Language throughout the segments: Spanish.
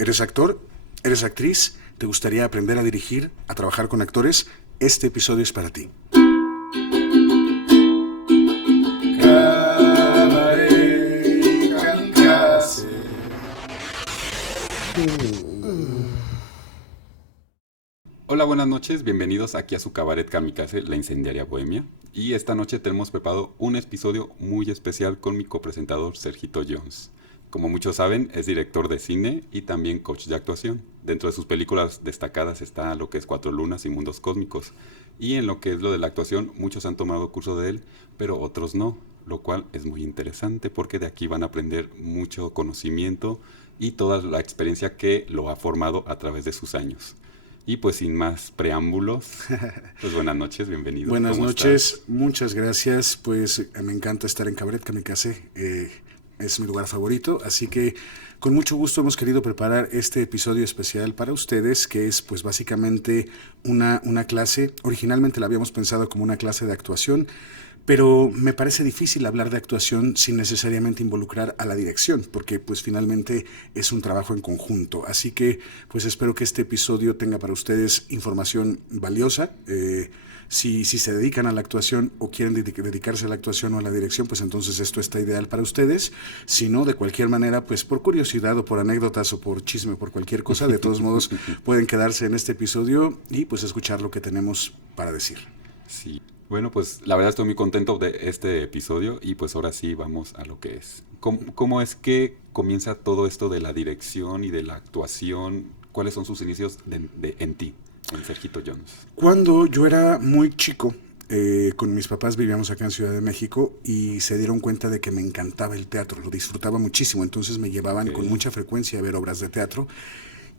¿Eres actor? ¿Eres actriz? ¿Te gustaría aprender a dirigir, a trabajar con actores? Este episodio es para ti. Hola, buenas noches, bienvenidos aquí a su cabaret Kamikaze, la incendiaria bohemia. Y esta noche tenemos preparado un episodio muy especial con mi copresentador Sergito Jones. Como muchos saben, es director de cine y también coach de actuación. Dentro de sus películas destacadas está lo que es Cuatro Lunas y Mundos Cósmicos. Y en lo que es lo de la actuación, muchos han tomado curso de él, pero otros no. Lo cual es muy interesante porque de aquí van a aprender mucho conocimiento y toda la experiencia que lo ha formado a través de sus años. Y pues sin más preámbulos, pues buenas noches, bienvenido. Buenas ¿Cómo noches, estás? muchas gracias. Pues me encanta estar en Cabaret Kamikaze, es mi lugar favorito, así que con mucho gusto hemos querido preparar este episodio especial para ustedes, que es pues básicamente una clase. Originalmente la habíamos pensado como una clase de actuación, pero me parece difícil hablar de actuación sin necesariamente involucrar a la dirección, porque pues finalmente es un trabajo en conjunto. Así que pues espero que este episodio tenga para ustedes información valiosa. Si se dedican a la actuación o quieren dedicarse a la actuación o a la dirección, pues entonces esto está ideal para ustedes. Si no, de cualquier manera, pues por curiosidad o por anécdotas o por chisme o por cualquier cosa, de todos modos pueden quedarse en este episodio y pues escuchar lo que tenemos para decir. Sí. Bueno, pues la verdad estoy muy contento de este episodio y pues ahora sí vamos a lo que es. ¿Cómo es que comienza todo esto de la dirección y de la actuación? ¿Cuáles son sus inicios en ti, en Sergito Jones? Cuando yo era muy chico, con mis papás vivíamos acá en Ciudad de México y se dieron cuenta de que me encantaba el teatro, lo disfrutaba muchísimo, entonces me llevaban con Ok. mucha frecuencia a ver obras de teatro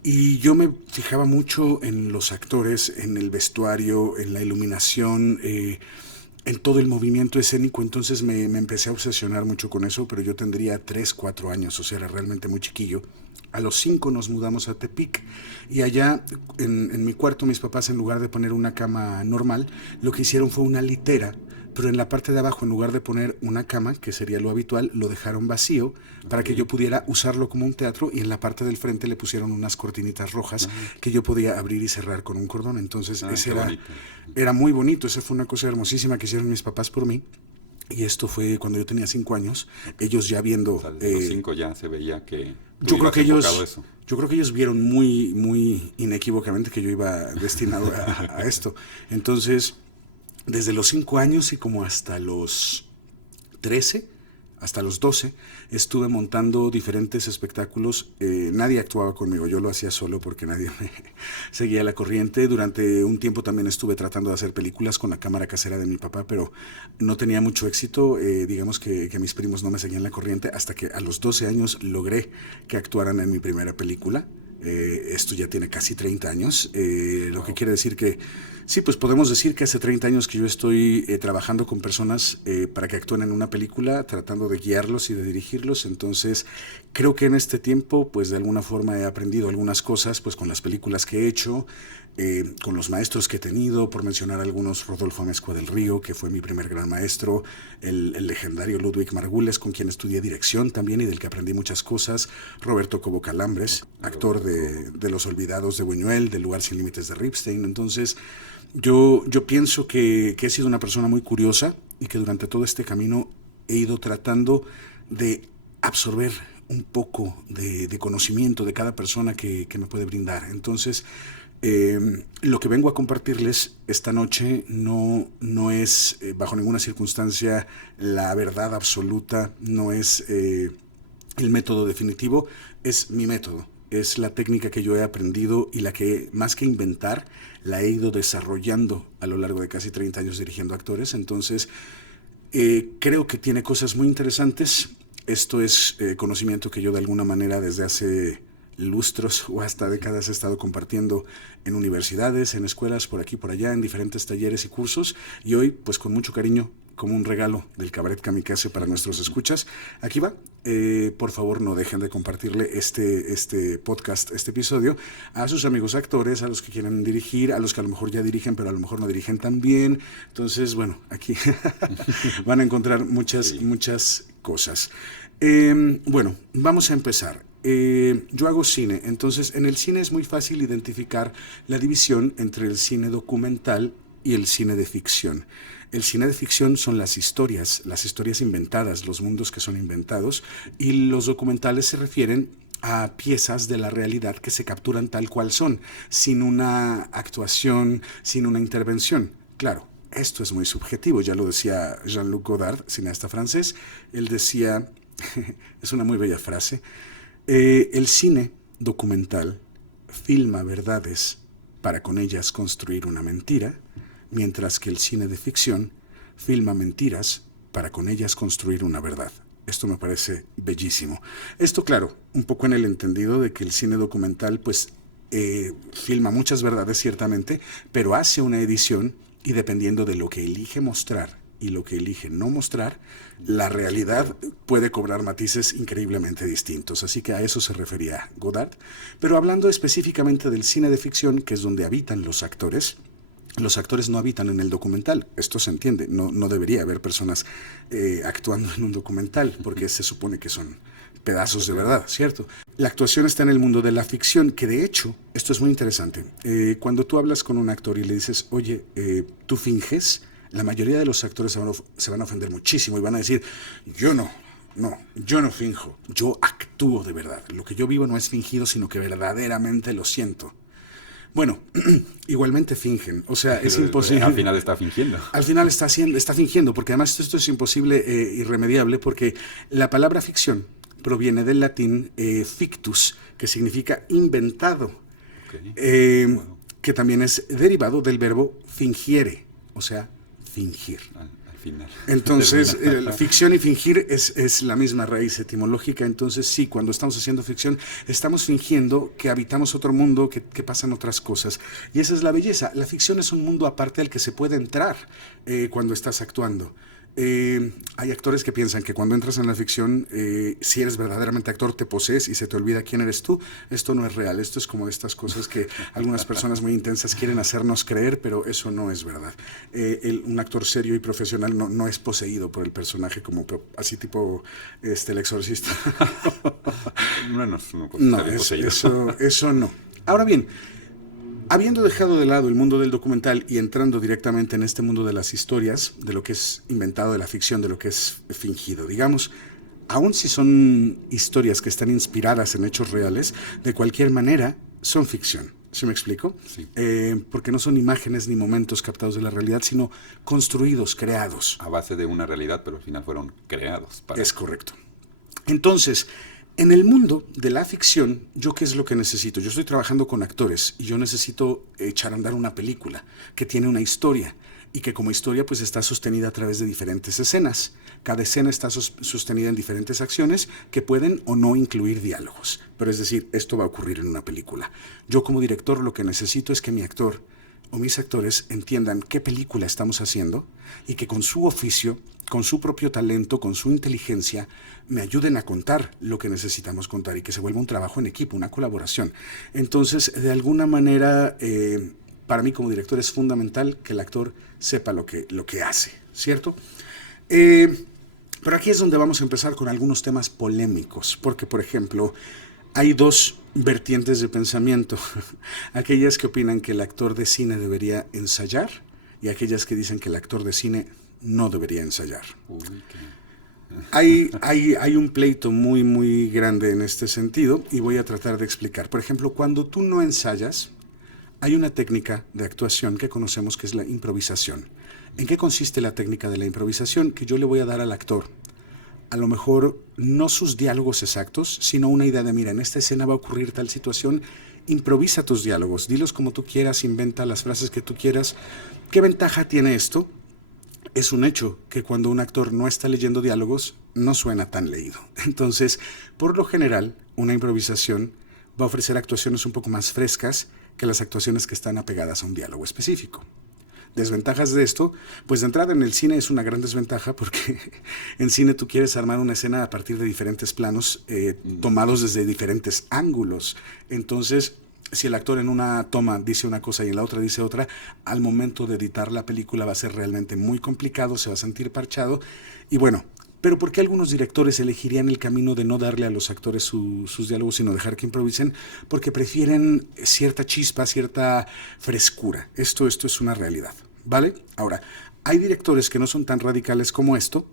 y yo me fijaba mucho en los actores, en el vestuario, en la iluminación, en todo el movimiento escénico, entonces me empecé a obsesionar mucho con eso, pero yo tendría 3 4 años, o sea, era realmente muy chiquillo. A los 5 nos mudamos a Tepic y allá en mi cuarto mis papás, en lugar de poner una cama normal, lo que hicieron fue una litera, pero en la parte de abajo, en lugar de poner una cama, que sería lo habitual, lo dejaron vacío para que yo Ok. pudiera usarlo como un teatro, y en la parte del frente le pusieron unas cortinitas rojas Ah, que yo podía abrir y cerrar con un cordón. Entonces ese qué bonito. era muy bonito, esa fue una cosa hermosísima que hicieron mis papás por mí. Y esto fue cuando yo tenía 5 años, Ok. ellos ya O viendo, sea, desde los 5 ya se veía que tú yo creo ibas que enfocado a ellos, eso. yo creo que ellos vieron muy inequívocamente que yo iba destinado a esto. Entonces, desde los 5 años y como hasta los 13, hasta los 12, estuve montando diferentes espectáculos. Nadie actuaba conmigo, yo lo hacía solo porque nadie me seguía la corriente. Durante un tiempo también estuve tratando de hacer películas con la cámara casera de mi papá, pero no tenía mucho éxito. Digamos que mis primos no me seguían la corriente hasta que a los 12 años logré que actuaran en mi primera película. Esto ya tiene casi 30 años, lo que Wow. quiere decir que sí, pues podemos decir que hace 30 años que yo estoy trabajando con personas para que actúen en una película, tratando de guiarlos y de dirigirlos. Entonces, creo que en este tiempo, pues de alguna forma he aprendido algunas cosas, pues con las películas que he hecho, con los maestros que he tenido, por mencionar algunos, Rodolfo Amezcua del Río, que fue mi primer gran maestro, el legendario Ludwig Margules, con quien estudié dirección también y del que aprendí muchas cosas, Roberto Cobo Calambres, actor Roberto Cobo. de Los Olvidados de Buñuel, del Lugar sin Límites de Ripstein. Entonces, yo pienso que he sido una persona muy curiosa y que durante todo este camino he ido tratando de absorber un poco de conocimiento de cada persona que me puede brindar. Entonces, lo que vengo a compartirles esta noche no es bajo ninguna circunstancia la verdad absoluta, no es el método definitivo, es mi método. Es la técnica que yo he aprendido y la que, más que inventar, la he ido desarrollando a lo largo de casi 30 años dirigiendo actores. Entonces, creo que tiene cosas muy interesantes. Esto es conocimiento que yo de alguna manera desde hace lustros o hasta décadas he estado compartiendo en universidades, en escuelas, por aquí, por allá, en diferentes talleres y cursos. Y hoy, pues con mucho cariño, como un regalo del Cabaret Kamikaze para nuestros escuchas, aquí va. Por favor, no dejen de compartirle este podcast, este episodio, a sus amigos actores, a los que quieran dirigir, a los que a lo mejor ya dirigen, pero a lo mejor no dirigen tan bien. Entonces, bueno, aquí van a encontrar muchas Sí. cosas. Bueno, vamos a empezar. Yo hago cine, entonces en el cine es muy fácil identificar la división entre el cine documental y el cine de ficción. El cine de ficción son las historias inventadas, los mundos que son inventados, y los documentales se refieren a piezas de la realidad que se capturan tal cual son, sin una actuación, sin una intervención. Claro, esto es muy subjetivo, ya lo decía Jean-Luc Godard, cineasta francés. Él decía, es una muy bella frase, el cine documental filma verdades para con ellas construir una mentira, mientras que el cine de ficción filma mentiras para con ellas construir una verdad. Esto me parece bellísimo. Esto, claro, un poco en el entendido de que el cine documental, pues, filma muchas verdades, ciertamente, pero hace una edición y dependiendo de lo que elige mostrar y lo que elige no mostrar, la realidad puede cobrar matices increíblemente distintos. Así que a eso se refería Godard. Pero hablando específicamente del cine de ficción, que es donde habitan los actores no habitan en el documental, esto se entiende, no debería haber personas actuando en un documental, porque se supone que son pedazos de verdad, ¿cierto? La actuación está en el mundo de la ficción, que de hecho, esto es muy interesante, cuando tú hablas con un actor y le dices, oye, ¿tú finges? La mayoría de los actores se van a ofender muchísimo y van a decir, yo no finjo, yo actúo de verdad, lo que yo vivo no es fingido, sino que verdaderamente lo siento. Bueno, igualmente fingen, o sea, es imposible. Al final está fingiendo. Al final está fingiendo, porque además esto es imposible, irremediable, porque la palabra ficción proviene del latín fictus, que significa inventado, que también es derivado del verbo fingiere, o sea, fingir. Al final. Entonces, ficción y fingir es la misma raíz etimológica. Entonces, sí, cuando estamos haciendo ficción, estamos fingiendo que habitamos otro mundo, que pasan otras cosas. Y esa es la belleza. La ficción es un mundo aparte al que se puede entrar cuando estás actuando. Hay actores que piensan que cuando entras en la ficción, si eres verdaderamente actor, te posees y se te olvida quién eres tú. Esto no es real, esto es como de estas cosas que algunas personas muy intensas quieren hacernos creer, pero eso no es verdad. Un actor serio y profesional no es poseído por el personaje, como así tipo el exorcista. No, eso no. Ahora bien, habiendo dejado de lado el mundo del documental y entrando directamente en este mundo de las historias, de lo que es inventado, de la ficción, de lo que es fingido, digamos, aun si son historias que están inspiradas en hechos reales, de cualquier manera son ficción. ¿Sí me explico? Sí. Porque no son imágenes ni momentos captados de la realidad, sino construidos, creados. A base de una realidad, pero al final fueron creados. Es correcto. Entonces, en el mundo de la ficción, ¿yo qué es lo que necesito? Yo estoy trabajando con actores y yo necesito echar a andar una película que tiene una historia y que como historia pues está sostenida a través de diferentes escenas. Cada escena está sostenida en diferentes acciones que pueden o no incluir diálogos. Pero es decir, esto va a ocurrir en una película. Yo como director lo que necesito es que mi actor o mis actores entiendan qué película estamos haciendo y que con su oficio, con su propio talento, con su inteligencia, me ayuden a contar lo que necesitamos contar y que se vuelva un trabajo en equipo, una colaboración. Entonces, de alguna manera, para mí como director es fundamental que el actor sepa lo que hace, ¿cierto? Pero aquí es donde vamos a empezar con algunos temas polémicos, porque, por ejemplo, hay dos vertientes de pensamiento. Aquellas que opinan que el actor de cine debería ensayar y aquellas que dicen que el actor de cine no debería ensayar. Hay un pleito muy, muy grande en este sentido y voy a tratar de explicar. Por ejemplo, cuando tú no ensayas, hay una técnica de actuación que conocemos que es la improvisación. ¿En qué consiste la técnica de la improvisación? Que yo le voy a dar al actor a lo mejor no sus diálogos exactos, sino una idea de, mira, en esta escena va a ocurrir tal situación, improvisa tus diálogos, dilos como tú quieras, inventa las frases que tú quieras. ¿Qué ventaja tiene esto? Es un hecho que cuando un actor no está leyendo diálogos, no suena tan leído. Entonces, por lo general, una improvisación va a ofrecer actuaciones un poco más frescas que las actuaciones que están apegadas a un diálogo específico. Desventajas de esto, pues de entrada en el cine es una gran desventaja porque en cine tú quieres armar una escena a partir de diferentes planos tomados desde diferentes ángulos. Entonces, si el actor en una toma dice una cosa y en la otra dice otra, al momento de editar la película va a ser realmente muy complicado, se va a sentir parchado y bueno, Pero ¿por qué algunos directores elegirían el camino de no darle a los actores sus diálogos, sino dejar que improvisen? Porque prefieren cierta chispa, cierta frescura. Esto es una realidad, ¿vale? Ahora, hay directores que no son tan radicales como esto,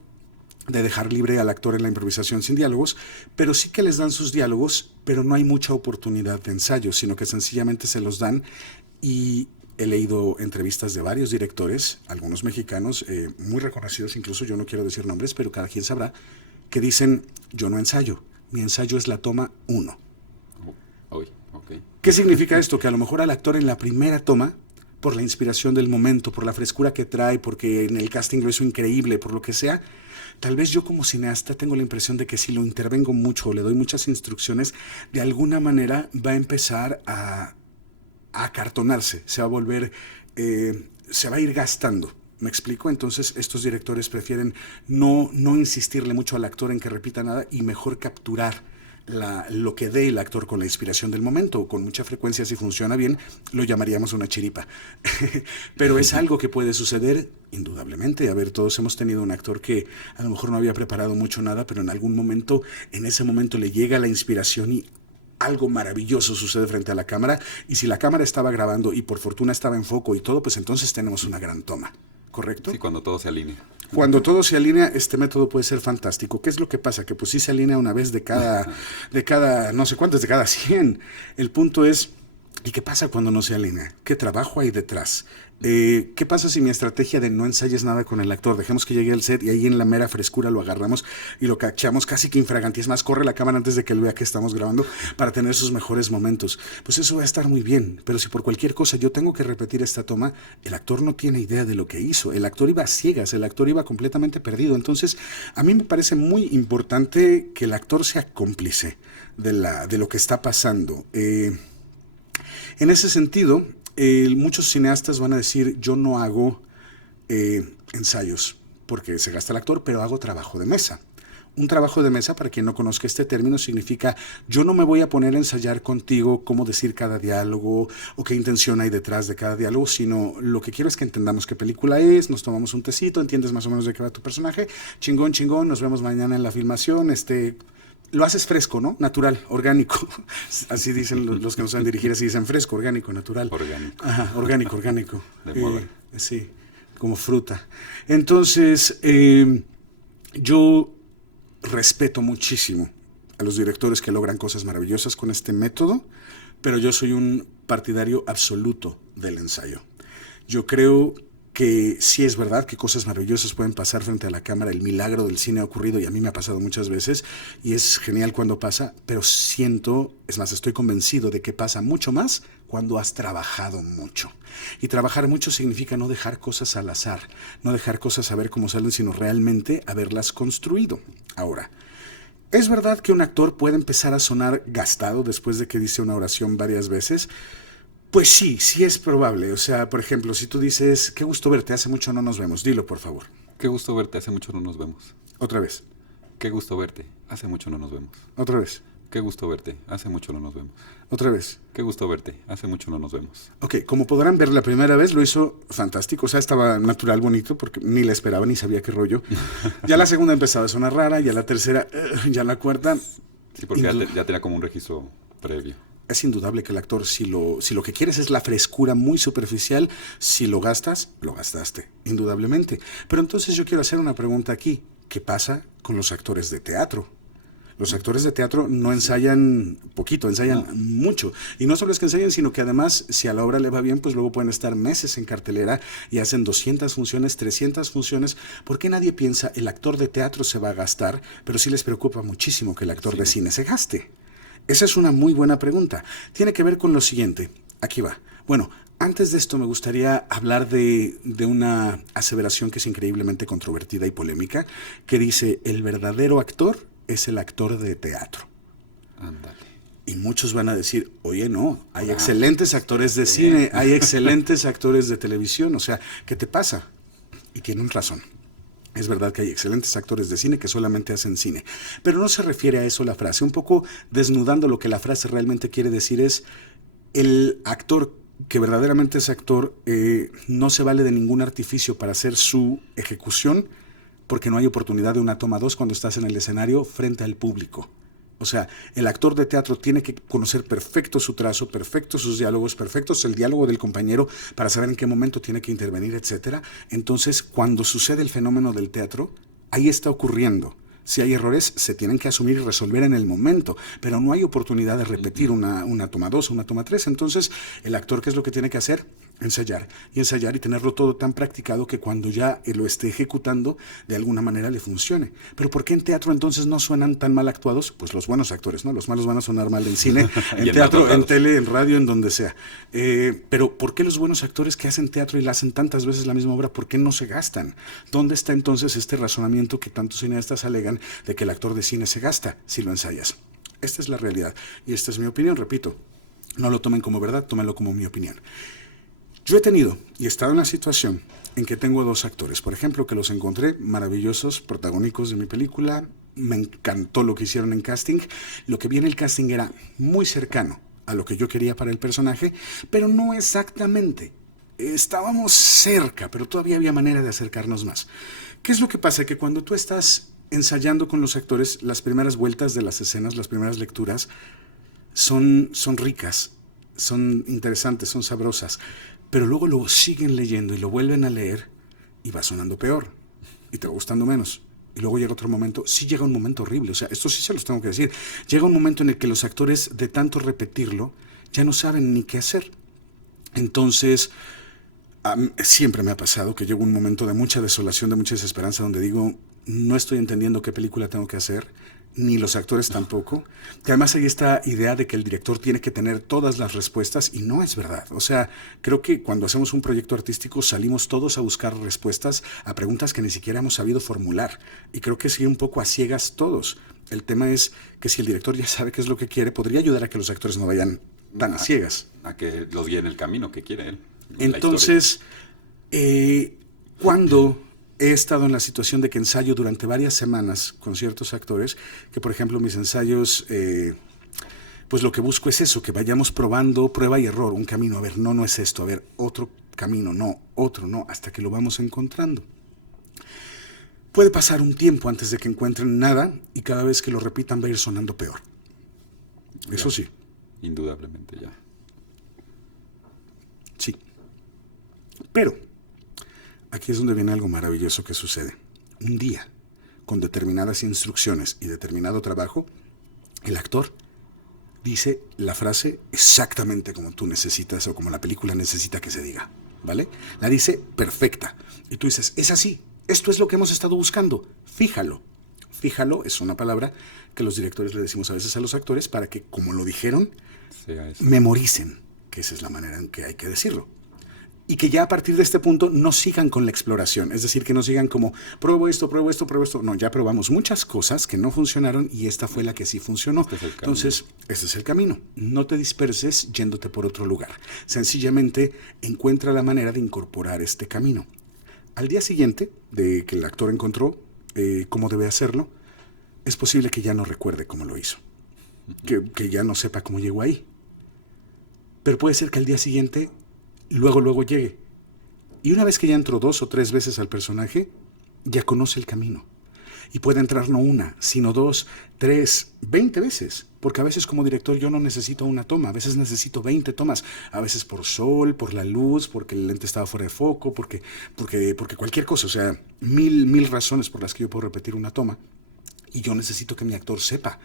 de dejar libre al actor en la improvisación sin diálogos, pero sí que les dan sus diálogos, pero no hay mucha oportunidad de ensayo, sino que sencillamente se los dan. Y he leído entrevistas de varios directores, algunos mexicanos, muy reconocidos, incluso yo no quiero decir nombres, pero cada quien sabrá, que dicen, yo no ensayo, mi ensayo es la toma 1. Okay. ¿Qué significa esto? Que a lo mejor al actor en la primera toma, por la inspiración del momento, por la frescura que trae, porque en el casting lo hizo increíble, por lo que sea, tal vez yo como cineasta tengo la impresión de que si lo intervengo mucho o le doy muchas instrucciones, de alguna manera va a empezar a acartonarse, se va a volver, se va a ir gastando. ¿Me explico? Entonces estos directores prefieren no insistirle mucho al actor en que repita nada y mejor capturar lo que dé el actor con la inspiración del momento. Con mucha frecuencia, si funciona bien, lo llamaríamos una chiripa. Pero es algo que puede suceder indudablemente. A ver, todos hemos tenido un actor que a lo mejor no había preparado mucho nada, pero en algún momento, en ese momento le llega la inspiración y algo maravilloso sucede frente a la cámara. Y si la cámara estaba grabando y por fortuna estaba en foco y todo, pues entonces tenemos una gran toma. ¿Correcto? Sí, cuando todo se alinea. Cuando todo se alinea, este método puede ser fantástico. ¿Qué es lo que pasa? Que pues sí se alinea una vez de cada no sé cuántas, de cada 100. El punto es, ¿y qué pasa cuando no se alinea? ¿Qué trabajo hay detrás? ¿Qué pasa si mi estrategia de no ensayes nada con el actor? Dejemos que llegue al set y ahí en la mera frescura lo agarramos y lo cachamos casi que infraganti. Es más, corre la cámara antes de que él vea que estamos grabando para tener sus mejores momentos. Pues eso va a estar muy bien, pero si por cualquier cosa yo tengo que repetir esta toma, el actor no tiene idea de lo que hizo. El actor iba a ciegas, el actor iba completamente perdido. Entonces, a mí me parece muy importante que el actor sea cómplice de lo que está pasando. En ese sentido, muchos cineastas van a decir, yo no hago ensayos porque se gasta el actor, pero hago trabajo de mesa. Un trabajo de mesa, para quien no conozca este término, significa yo no me voy a poner a ensayar contigo cómo decir cada diálogo o qué intención hay detrás de cada diálogo, sino lo que quiero es que entendamos qué película es, nos tomamos un tecito, entiendes más o menos de qué va tu personaje, chingón, nos vemos mañana en la filmación, lo haces fresco, ¿no? Natural, orgánico. Así dicen los que no saben dirigir, así dicen fresco, orgánico, natural. Orgánico. Ajá, orgánico. De moda. Sí, como fruta. Entonces, yo respeto muchísimo a los directores que logran cosas maravillosas con este método, pero yo soy un partidario absoluto del ensayo. Yo creo que sí es verdad que cosas maravillosas pueden pasar frente a la cámara, el milagro del cine ha ocurrido y a mí me ha pasado muchas veces y es genial cuando pasa, pero estoy convencido de que pasa mucho más cuando has trabajado mucho. Y trabajar mucho significa no dejar cosas al azar, no dejar cosas a ver cómo salen, sino realmente haberlas construido. Ahora, ¿es verdad que un actor puede empezar a sonar gastado después de que dice una oración varias veces? Pues sí es probable. O sea, por ejemplo, si tú dices, qué gusto verte, hace mucho no nos vemos, dilo por favor. Qué gusto verte, hace mucho no nos vemos. Otra vez. Qué gusto verte, hace mucho no nos vemos. Otra vez. Qué gusto verte, hace mucho no nos vemos. Otra vez. Qué gusto verte, hace mucho no nos vemos. Ok, como podrán ver, la primera vez lo hizo fantástico, o sea, estaba natural, bonito, porque ni la esperaba, ni sabía qué rollo. Ya la segunda empezaba a sonar rara, ya la tercera, ya la cuarta. Sí, porque ya tenía como un registro previo. Es indudable que el actor, si lo que quieres es la frescura muy superficial, si lo gastas, lo gastaste, indudablemente. Pero entonces yo quiero hacer una pregunta aquí. ¿Qué pasa con los actores de teatro? Los actores de teatro no ensayan poquito, ensayan mucho. Y no solo es que ensayen, sino que además, si a la obra le va bien, pues luego pueden estar meses en cartelera y hacen 200 funciones, 300 funciones. ¿Por qué nadie piensa el actor de teatro se va a gastar, pero sí les preocupa muchísimo que el actor de cine se gaste? Esa es una muy buena pregunta. Tiene que ver con lo siguiente. Aquí va. Bueno, antes de esto me gustaría hablar de una aseveración que es increíblemente controvertida y polémica, que dice, el verdadero actor es el actor de teatro. Ándale. Y muchos van a decir, oye, no, hay excelentes actores de cine, hay excelentes actores de televisión, o sea, ¿qué te pasa? Y tienen razón. Es verdad que hay excelentes actores de cine que solamente hacen cine, pero no se refiere a eso la frase. Un poco desnudando lo que la frase realmente quiere decir es, el actor que verdaderamente es actor no se vale de ningún artificio para hacer su ejecución porque no hay oportunidad de una toma 2 cuando estás en el escenario frente al público. O sea, el actor de teatro tiene que conocer perfecto su trazo, perfecto sus diálogos, perfectos el diálogo del compañero para saber en qué momento tiene que intervenir, etcétera. Entonces, cuando sucede el fenómeno del teatro, ahí está ocurriendo. Si hay errores, se tienen que asumir y resolver en el momento, pero no hay oportunidad de repetir una toma 2 o una toma 3. Entonces, el actor, ¿qué es lo que tiene que hacer? Ensayar y tenerlo todo tan practicado que cuando ya lo esté ejecutando, de alguna manera le funcione. Pero ¿por qué en teatro entonces no suenan tan mal actuados? Pues los buenos actores, ¿no? Los malos van a sonar mal en cine, en teatro, en tele, en radio, en donde sea. Pero ¿por qué los buenos actores que hacen teatro y la hacen tantas veces la misma obra, por qué no se gastan? ¿Dónde está entonces este razonamiento que tantos cineastas alegan de que el actor de cine se gasta si lo ensayas? Esta es la realidad y esta es mi opinión, repito. No lo tomen como verdad, tómenlo como mi opinión. Yo he tenido y he estado en la situación en que tengo 2 actores, por ejemplo, que los encontré maravillosos, protagónicos de mi película. Me encantó lo que hicieron en casting. Lo que vi en el casting era muy cercano a lo que yo quería para el personaje, pero no exactamente. Estábamos cerca, pero todavía había manera de acercarnos más. ¿Qué es lo que pasa? Que cuando tú estás ensayando con los actores, las primeras vueltas de las escenas, las primeras lecturas, son ricas, son interesantes, son sabrosas. Pero luego lo siguen leyendo y lo vuelven a leer y va sonando peor y te va gustando menos. Y luego llega otro momento, sí llega un momento horrible, o sea, esto sí se los tengo que decir. Llega un momento en el que los actores, de tanto repetirlo, ya no saben ni qué hacer. Entonces, siempre me ha pasado que llega un momento de mucha desolación, de mucha desesperanza, donde digo, no estoy entendiendo qué película tengo que hacer, ni los actores tampoco, que además hay esta idea de que el director tiene que tener todas las respuestas y no es verdad. O sea, creo que cuando hacemos un proyecto artístico salimos todos a buscar respuestas a preguntas que ni siquiera hemos sabido formular y creo que sigue un poco a ciegas todos. El tema es que si el director ya sabe qué es lo que quiere, podría ayudar a que los actores no vayan tan a ciegas. A que los guíe en el camino que quiere él. Entonces, cuando he estado en la situación de que ensayo durante varias semanas con ciertos actores, que por ejemplo mis ensayos, pues lo que busco es eso, que vayamos probando prueba y error, un camino, a ver, no es esto, a ver, otro camino, no, otro, no, hasta que lo vamos encontrando. Puede pasar un tiempo antes de que encuentren nada y cada vez que lo repitan va a ir sonando peor. Eso sí. Indudablemente ya. Sí. Pero aquí es donde viene algo maravilloso que sucede. Un día, con determinadas instrucciones y determinado trabajo, el actor dice la frase exactamente como tú necesitas o como la película necesita que se diga, ¿vale? La dice perfecta. Y tú dices, es así, esto es lo que hemos estado buscando, fíjalo. Fíjalo es una palabra que los directores le decimos a veces a los actores para que, como lo dijeron, memoricen, que esa es la manera en que hay que decirlo. Y que ya a partir de este punto no sigan con la exploración, es decir, que no sigan como, pruebo esto, pruebo esto, pruebo esto. No, ya probamos muchas cosas que no funcionaron y esta fue la que sí funcionó. Entonces, este es el camino. No te disperses yéndote por otro lugar. Sencillamente, encuentra la manera de incorporar este camino. Al día siguiente de que el actor encontró cómo debe hacerlo, es posible que ya no recuerde cómo lo hizo, que ya no sepa cómo llegó ahí. Pero puede ser que al día siguiente luego llegue. Y una vez que ya entró 2 o 3 veces al personaje, ya conoce el camino. Y puede entrar no 1, sino 2, 3, 20 veces. Porque a veces como director yo no necesito una toma, a veces necesito 20 tomas. A veces por sol, por la luz, porque el lente estaba fuera de foco, porque cualquier cosa. O sea, mil razones por las que yo puedo repetir una toma. Y yo necesito que mi actor sepa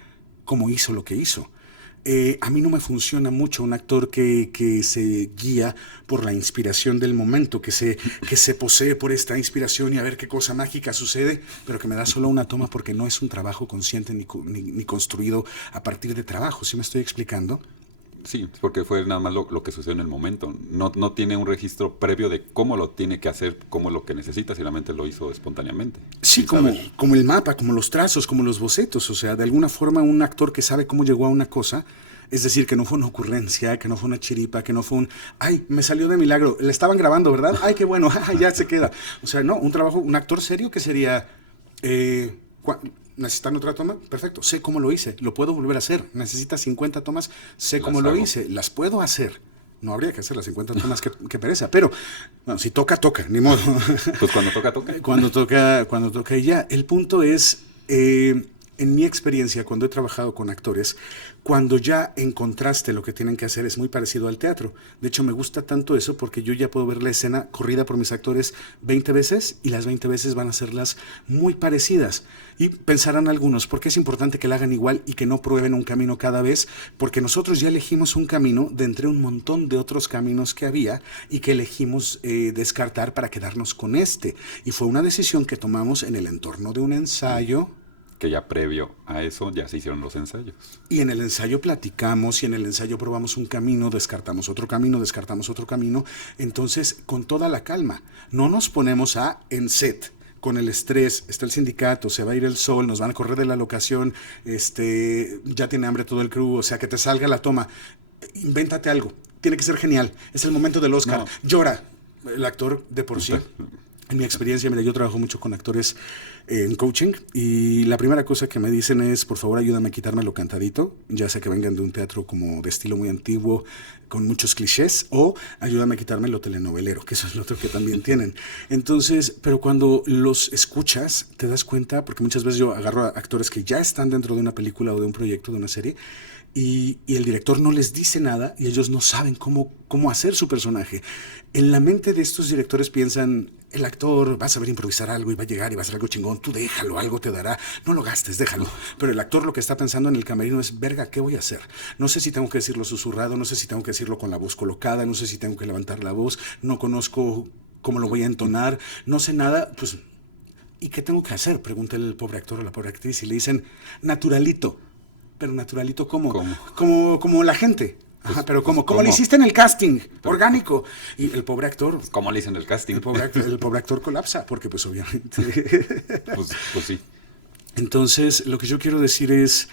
cómo hizo lo que hizo. A mí no me funciona mucho un actor que se guía por la inspiración del momento, que se posee por esta inspiración y a ver qué cosa mágica sucede, pero que me da solo una toma porque no es un trabajo consciente ni construido a partir de trabajo. ¿Sí me estoy explicando? Sí, porque fue nada más lo que sucedió en el momento. No tiene un registro previo de cómo lo tiene que hacer, cómo lo que necesita, si la mente lo hizo espontáneamente. Sí, como el mapa, como los trazos, como los bocetos. O sea, de alguna forma un actor que sabe cómo llegó a una cosa, es decir, que no fue una ocurrencia, que no fue una chiripa, que no fue ay, me salió de milagro, le estaban grabando, ¿verdad? Ay, qué bueno, ya se queda. O sea, no, un actor serio que sería... ¿Necesitan otra toma? Perfecto, sé cómo lo hice, lo puedo volver a hacer. ¿Necesitas 50 tomas? Sé cómo lo hice, las puedo hacer. No habría que hacer las 50 tomas, que pereza. Pero, bueno, si toca, toca, ni modo. Pues cuando toca, toca. Cuando toca y ya. El punto es, en mi experiencia, cuando he trabajado con actores, cuando ya encontraste lo que tienen que hacer, es muy parecido al teatro. De hecho, me gusta tanto eso porque yo ya puedo ver la escena corrida por mis actores 20 veces y las 20 veces van a serlas muy parecidas. Y pensarán algunos, ¿por qué es importante que la hagan igual y que no prueben un camino cada vez? Porque nosotros ya elegimos un camino de entre un montón de otros caminos que había y que elegimos descartar para quedarnos con este. Y fue una decisión que tomamos en el entorno de un ensayo. Que ya previo a eso ya se hicieron los ensayos. Y en el ensayo platicamos y en el ensayo probamos un camino, descartamos otro camino, descartamos otro camino. Entonces, con toda la calma, no nos ponemos en set con el estrés, está el sindicato, se va a ir el sol, nos van a correr de la locación, ya tiene hambre todo el crew, o sea, que te salga la toma. Invéntate algo, tiene que ser genial, es el momento del Oscar, no. Llora el actor de por sí. En mi experiencia, mira, yo trabajo mucho con actores en coaching y la primera cosa que me dicen es, por favor, ayúdame a quitarme lo cantadito, ya sea que vengan de un teatro como de estilo muy antiguo, con muchos clichés, o ayúdame a quitarme lo telenovelero, que eso es lo otro que también tienen. Entonces, pero cuando los escuchas, te das cuenta, porque muchas veces yo agarro a actores que ya están dentro de una película o de un proyecto, de una serie, y el director no les dice nada y ellos no saben cómo hacer su personaje. En la mente de estos directores piensan, el actor va a saber improvisar algo y va a llegar y va a hacer algo chingón, tú déjalo, algo te dará, no lo gastes, déjalo. Pero el actor lo que está pensando en el camerino es, verga, ¿qué voy a hacer? No sé si tengo que decirlo susurrado, no sé si tengo que decirlo con la voz colocada, no sé si tengo que levantar la voz, no conozco cómo lo voy a entonar, no sé nada, pues, ¿y qué tengo que hacer? Pregunta el pobre actor o la pobre actriz y le dicen, naturalito. Pero naturalito, ¿cómo? Como la gente. Ajá, pues, pero como le hiciste en el casting, pero, orgánico. Y el pobre actor... Pues, ¿cómo le hice en el casting? El pobre actor colapsa, porque pues obviamente... pues sí. Entonces, lo que yo quiero decir es,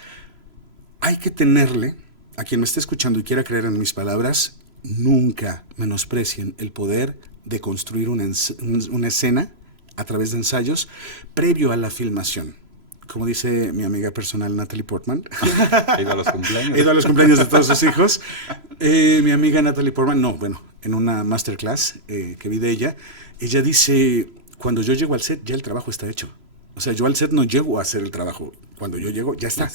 hay que tenerle, a quien me esté escuchando y quiera creer en mis palabras, nunca menosprecien el poder de construir una escena a través de ensayos previo a la filmación. Como dice mi amiga personal Natalie Portman. He ido a los cumpleaños. He ido a los cumpleaños de todos sus hijos. Mi amiga Natalie Portman, en una masterclass que vi de ella dice, cuando yo llego al set, ya el trabajo está hecho. O sea, yo al set no llego a hacer el trabajo. Cuando yo llego, ya está.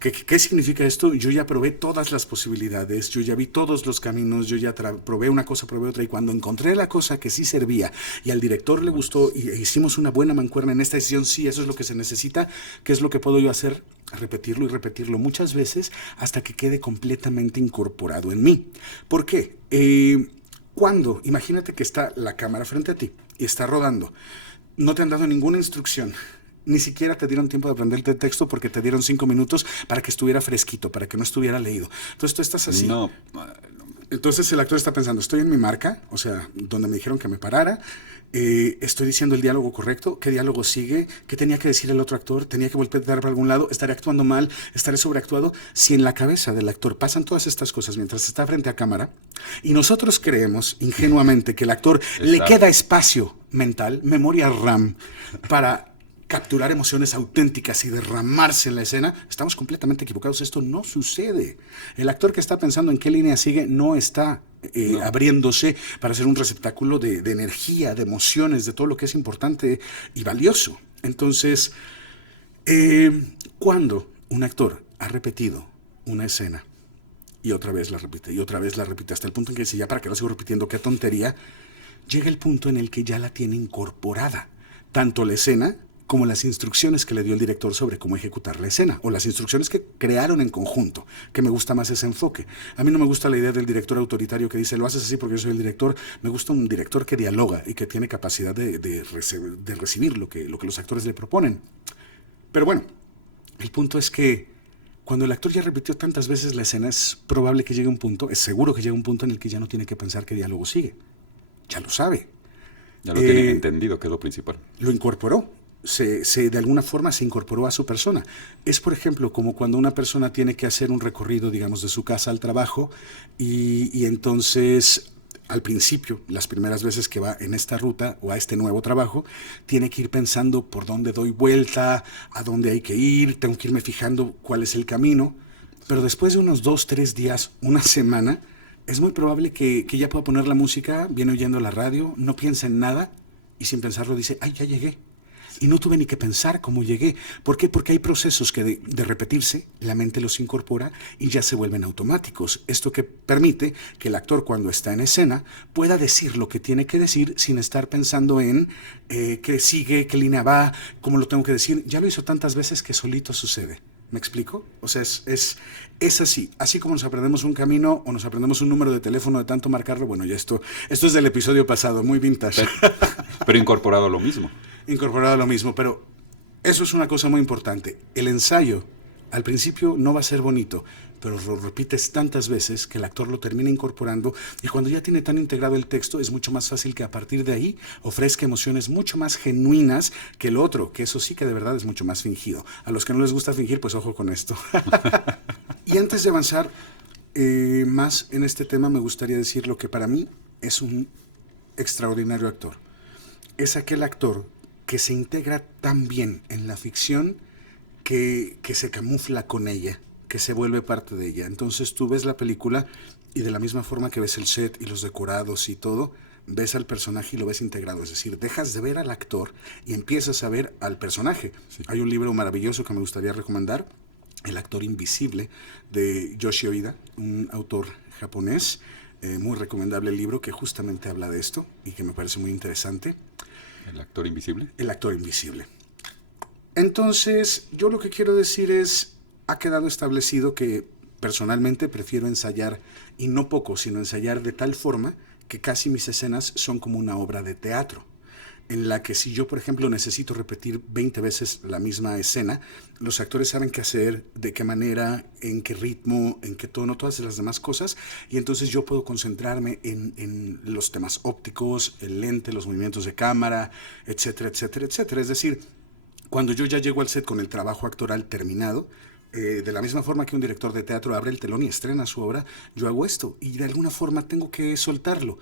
¿Qué significa esto? Yo ya probé todas las posibilidades, yo ya vi todos los caminos, yo ya probé una cosa, probé otra, y cuando encontré la cosa que sí servía y al director le gustó y hicimos una buena mancuerna en esta decisión, sí, eso es lo que se necesita, ¿qué es lo que puedo yo hacer? Repetirlo y repetirlo muchas veces hasta que quede completamente incorporado en mí. ¿Por qué? Imagínate que está la cámara frente a ti y está rodando, no te han dado ninguna instrucción, ni siquiera te dieron tiempo de aprenderte el texto porque te dieron 5 minutos para que estuviera fresquito, para que no estuviera leído. Entonces tú estás así. No. Entonces el actor está pensando, estoy en mi marca, o sea, donde me dijeron que me parara, estoy diciendo el diálogo correcto, qué diálogo sigue, qué tenía que decir el otro actor, tenía que volver a dar para algún lado, estaré actuando mal, estaré sobreactuado. Si en la cabeza del actor pasan todas estas cosas mientras está frente a cámara y nosotros creemos ingenuamente que el actor le queda espacio mental, memoria RAM, para capturar emociones auténticas y derramarse en la escena, estamos completamente equivocados. Esto no sucede. El actor que está pensando en qué línea sigue no está abriéndose para ser un receptáculo de energía, de emociones, de todo lo que es importante y valioso. Entonces, cuando un actor ha repetido una escena y otra vez la repite y otra vez la repite hasta el punto en que dice, ya para qué la sigo repitiendo, qué tontería, llega el punto en el que ya la tiene incorporada, tanto la escena como las instrucciones que le dio el director sobre cómo ejecutar la escena, o las instrucciones que crearon en conjunto, que me gusta más ese enfoque. A mí no me gusta la idea del director autoritario que dice, lo haces así porque yo soy el director. Me gusta un director que dialoga y que tiene capacidad de recibir lo que los actores le proponen. Pero bueno, el punto es que cuando el actor ya repitió tantas veces la escena, es probable que llegue un punto, es seguro que llegue un punto en el que ya no tiene que pensar qué diálogo sigue. Ya lo sabe. Ya lo tiene entendido, que es lo principal. Lo incorporó. De alguna forma se incorporó a su persona. Es, por ejemplo, como cuando una persona tiene que hacer un recorrido, digamos, de su casa al trabajo y entonces, al principio, las primeras veces que va en esta ruta o a este nuevo trabajo, tiene que ir pensando por dónde doy vuelta, a dónde hay que ir, tengo que irme fijando cuál es el camino, pero después de unos 2, 3 días, una semana, es muy probable que ya pueda poner la música, viene oyendo la radio, no piensa en nada y sin pensarlo dice, ay, ya llegué. Y no tuve ni que pensar cómo llegué. ¿Por qué? Porque hay procesos que de repetirse, la mente los incorpora y ya se vuelven automáticos. Esto que permite que el actor cuando está en escena pueda decir lo que tiene que decir sin estar pensando en qué sigue, qué línea va, cómo lo tengo que decir. Ya lo hizo tantas veces que solito sucede. ¿Me explico? O sea, es así. Así como nos aprendemos un camino o nos aprendemos un número de teléfono de tanto marcarlo, bueno, ya esto es del episodio pasado, muy vintage. Pero incorporado a lo mismo. Incorporado a lo mismo, pero eso es una cosa muy importante. El ensayo al principio no va a ser bonito, pero lo repites tantas veces que el actor lo termina incorporando y cuando ya tiene tan integrado el texto es mucho más fácil que a partir de ahí ofrezca emociones mucho más genuinas que el otro, que eso sí que de verdad es mucho más fingido. A los que no les gusta fingir, pues ojo con esto. Y antes de avanzar más en este tema, me gustaría decir lo que para mí es un extraordinario actor. Es aquel actor que se integra tan bien en la ficción que se camufla con ella, que se vuelve parte de ella. Entonces tú ves la película y de la misma forma que ves el set y los decorados y todo, ves al personaje y lo ves integrado. Es decir, dejas de ver al actor y empiezas a ver al personaje. Sí. Hay un libro maravilloso que me gustaría recomendar, El actor invisible, de Yoshi Oida, un autor japonés. Muy recomendable el libro que justamente habla de esto y que me parece muy interesante. ¿El actor invisible? El actor invisible. Entonces, yo lo que quiero decir es, ha quedado establecido que personalmente prefiero ensayar, y no poco, sino ensayar de tal forma que casi mis escenas son como una obra de teatro, en la que si yo, por ejemplo, necesito repetir 20 veces la misma escena, los actores saben qué hacer, de qué manera, en qué ritmo, en qué tono, todas las demás cosas, y entonces yo puedo concentrarme en los temas ópticos, el lente, los movimientos de cámara, etcétera, etcétera, etcétera. Es decir, cuando yo ya llego al set con el trabajo actoral terminado, de la misma forma que un director de teatro abre el telón y estrena su obra, yo hago esto, y de alguna forma tengo que soltarlo.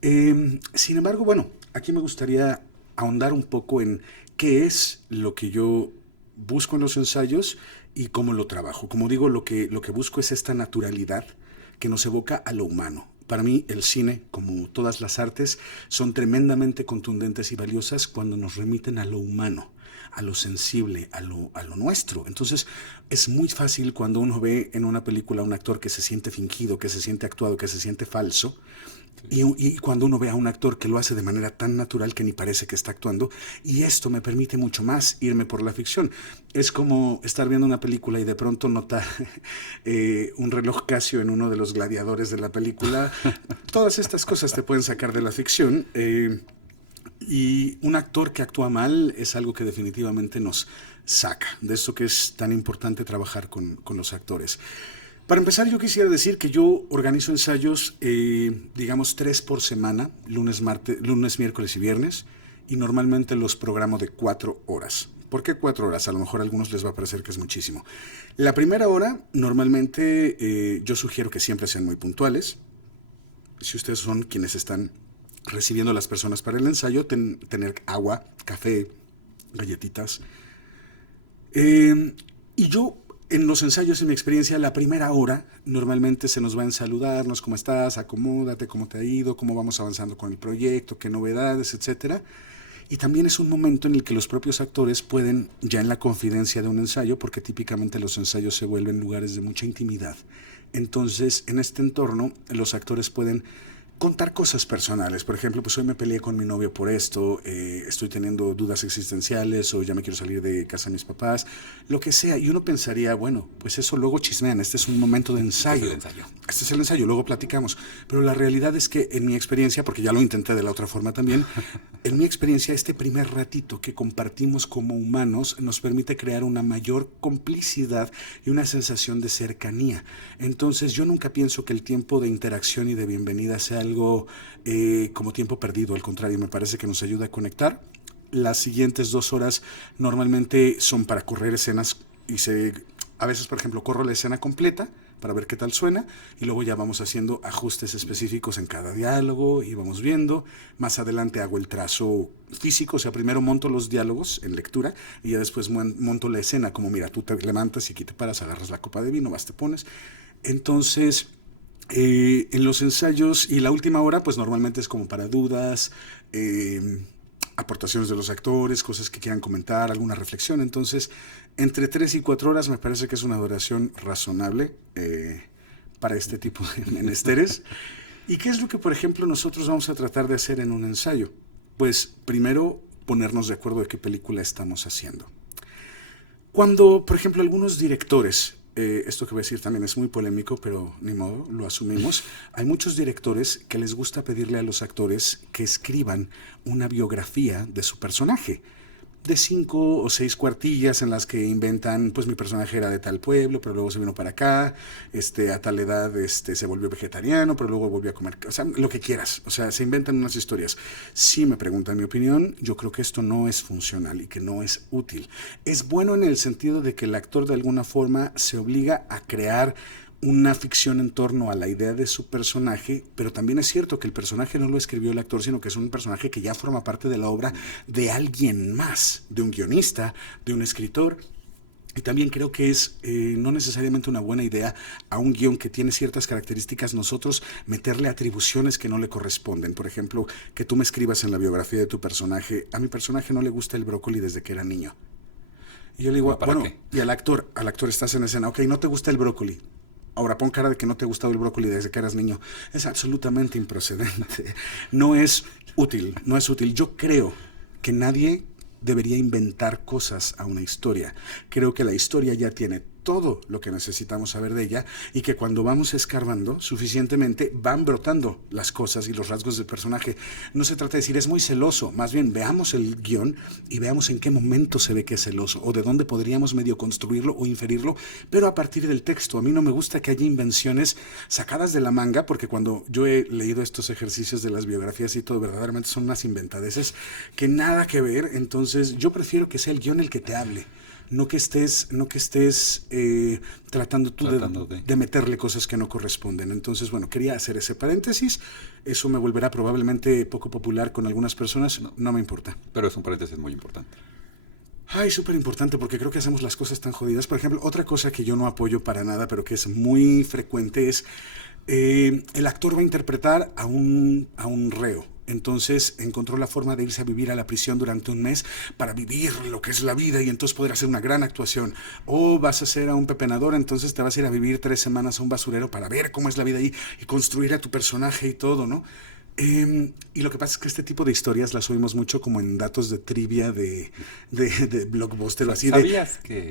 Sin embargo, bueno, aquí me gustaría ahondar un poco en qué es lo que yo busco en los ensayos y cómo lo trabajo. Como digo, lo que busco es esta naturalidad que nos evoca a lo humano. Para mí, el cine, como todas las artes, son tremendamente contundentes y valiosas cuando nos remiten a lo humano, a lo sensible, a lo nuestro. Entonces, es muy fácil cuando uno ve en una película a un actor que se siente fingido, que se siente actuado, que se siente falso, y cuando uno ve a un actor que lo hace de manera tan natural que ni parece que está actuando, y esto me permite mucho más irme por la ficción. Es como estar viendo una película y de pronto notar un reloj Casio en uno de los gladiadores de la película. Todas estas cosas te pueden sacar de la ficción. Y un actor que actúa mal es algo que definitivamente nos saca. De eso que es tan importante trabajar con los actores. Para empezar, yo quisiera decir que yo organizo ensayos, digamos, 3 por semana, lunes, miércoles y viernes, y normalmente los programo de 4 horas. ¿Por qué 4 horas? A lo mejor a algunos les va a parecer que es muchísimo. La primera hora, normalmente, yo sugiero que siempre sean muy puntuales. Si ustedes son quienes están recibiendo a las personas para el ensayo, tener agua, café, galletitas. Y yo, en los ensayos, en mi experiencia, la primera hora normalmente se nos va a saludarnos, ¿cómo estás? Acomódate, ¿cómo te ha ido? ¿Cómo vamos avanzando con el proyecto? ¿Qué novedades? Etcétera. Y también es un momento en el que los propios actores pueden, ya en la confidencia de un ensayo, porque típicamente los ensayos se vuelven lugares de mucha intimidad. Entonces, en este entorno, los actores pueden contar cosas personales. Por ejemplo, pues hoy me peleé con mi novio por esto, estoy teniendo dudas existenciales o ya me quiero salir de casa de mis papás, lo que sea. Y uno pensaría, bueno, pues eso luego chismean, este es un momento de ensayo. Este es el ensayo, luego platicamos. Pero la realidad es que en mi experiencia, porque ya lo intenté de la otra forma también, en mi experiencia este primer ratito que compartimos como humanos nos permite crear una mayor complicidad y una sensación de cercanía. Entonces yo nunca pienso que el tiempo de interacción y de bienvenida sea algo como tiempo perdido, al contrario, me parece que nos ayuda a conectar. Las siguientes 2 horas normalmente son para correr escenas y a veces, por ejemplo, corro la escena completa para ver qué tal suena y luego ya vamos haciendo ajustes específicos en cada diálogo y vamos viendo. Más adelante hago el trazo físico, o sea, primero monto los diálogos en lectura y ya después monto la escena, como mira, tú te levantas y aquí te paras, agarras la copa de vino, vas, te pones. Entonces, En los ensayos y la última hora, pues normalmente es como para dudas, aportaciones de los actores, cosas que quieran comentar, alguna reflexión. Entonces, entre 3 y 4 horas me parece que es una duración razonable para este tipo de menesteres. ¿Y qué es lo que, por ejemplo, nosotros vamos a tratar de hacer en un ensayo? Pues primero ponernos de acuerdo de qué película estamos haciendo. Cuando, por ejemplo, algunos directores, esto que voy a decir también es muy polémico, pero ni modo, lo asumimos. Hay muchos directores que les gusta pedirle a los actores que escriban una biografía de su personaje, de 5 o 6 cuartillas en las que inventan, pues mi personaje era de tal pueblo, pero luego se vino para acá, a tal edad se volvió vegetariano, pero luego volvió a comer, o sea, lo que quieras, o sea, se inventan unas historias. Si me preguntan mi opinión, yo creo que esto no es funcional y que no es útil. Es bueno en el sentido de que el actor de alguna forma se obliga a crear una ficción en torno a la idea de su personaje, pero también es cierto que el personaje no lo escribió el actor, sino que es un personaje que ya forma parte de la obra de alguien más, de un guionista, de un escritor. Y también creo que es no necesariamente una buena idea a un guión que tiene ciertas características nosotros meterle atribuciones que no le corresponden. Por ejemplo, que tú me escribas en la biografía de tu personaje, a mi personaje no le gusta el brócoli desde que era niño. Y yo le digo, bueno, ¿qué? y al actor estás en escena, ok, no te gusta el brócoli. Ahora pon cara de que no te ha gustado el brócoli desde que eras niño. Es absolutamente improcedente. No es útil, no es útil. Yo creo que nadie debería inventar cosas a una historia. Creo que la historia ya tiene todo lo que necesitamos saber de ella y que cuando vamos escarbando suficientemente van brotando las cosas y los rasgos del personaje. No se trata de decir es muy celoso, más bien veamos el guión y veamos en qué momento se ve que es celoso o de dónde podríamos medio construirlo o inferirlo, pero a partir del texto. A mí no me gusta que haya invenciones sacadas de la manga, porque cuando yo he leído estos ejercicios de las biografías y todo, verdaderamente son unas inventadeces que nada que ver. Entonces yo prefiero que sea el guión el que te hable. No que estés tratando tú de meterle cosas que no corresponden. Entonces, bueno, quería hacer ese paréntesis. Eso me volverá probablemente poco popular con algunas personas. No me importa. Pero es un paréntesis muy importante. Ay, súper importante, porque creo que hacemos las cosas tan jodidas. Por ejemplo, otra cosa que yo no apoyo para nada, pero que es muy frecuente, es el actor va a interpretar a un reo. Entonces encontró la forma de irse a vivir a la prisión durante un mes para vivir lo que es la vida y entonces poder hacer una gran actuación. O vas a ser a un pepenador, entonces te vas a ir a vivir 3 semanas a un basurero para ver cómo es la vida ahí y construir a tu personaje y todo, ¿no? Y lo que pasa es que este tipo de historias las oímos mucho como en datos de trivia de Blockbuster o así.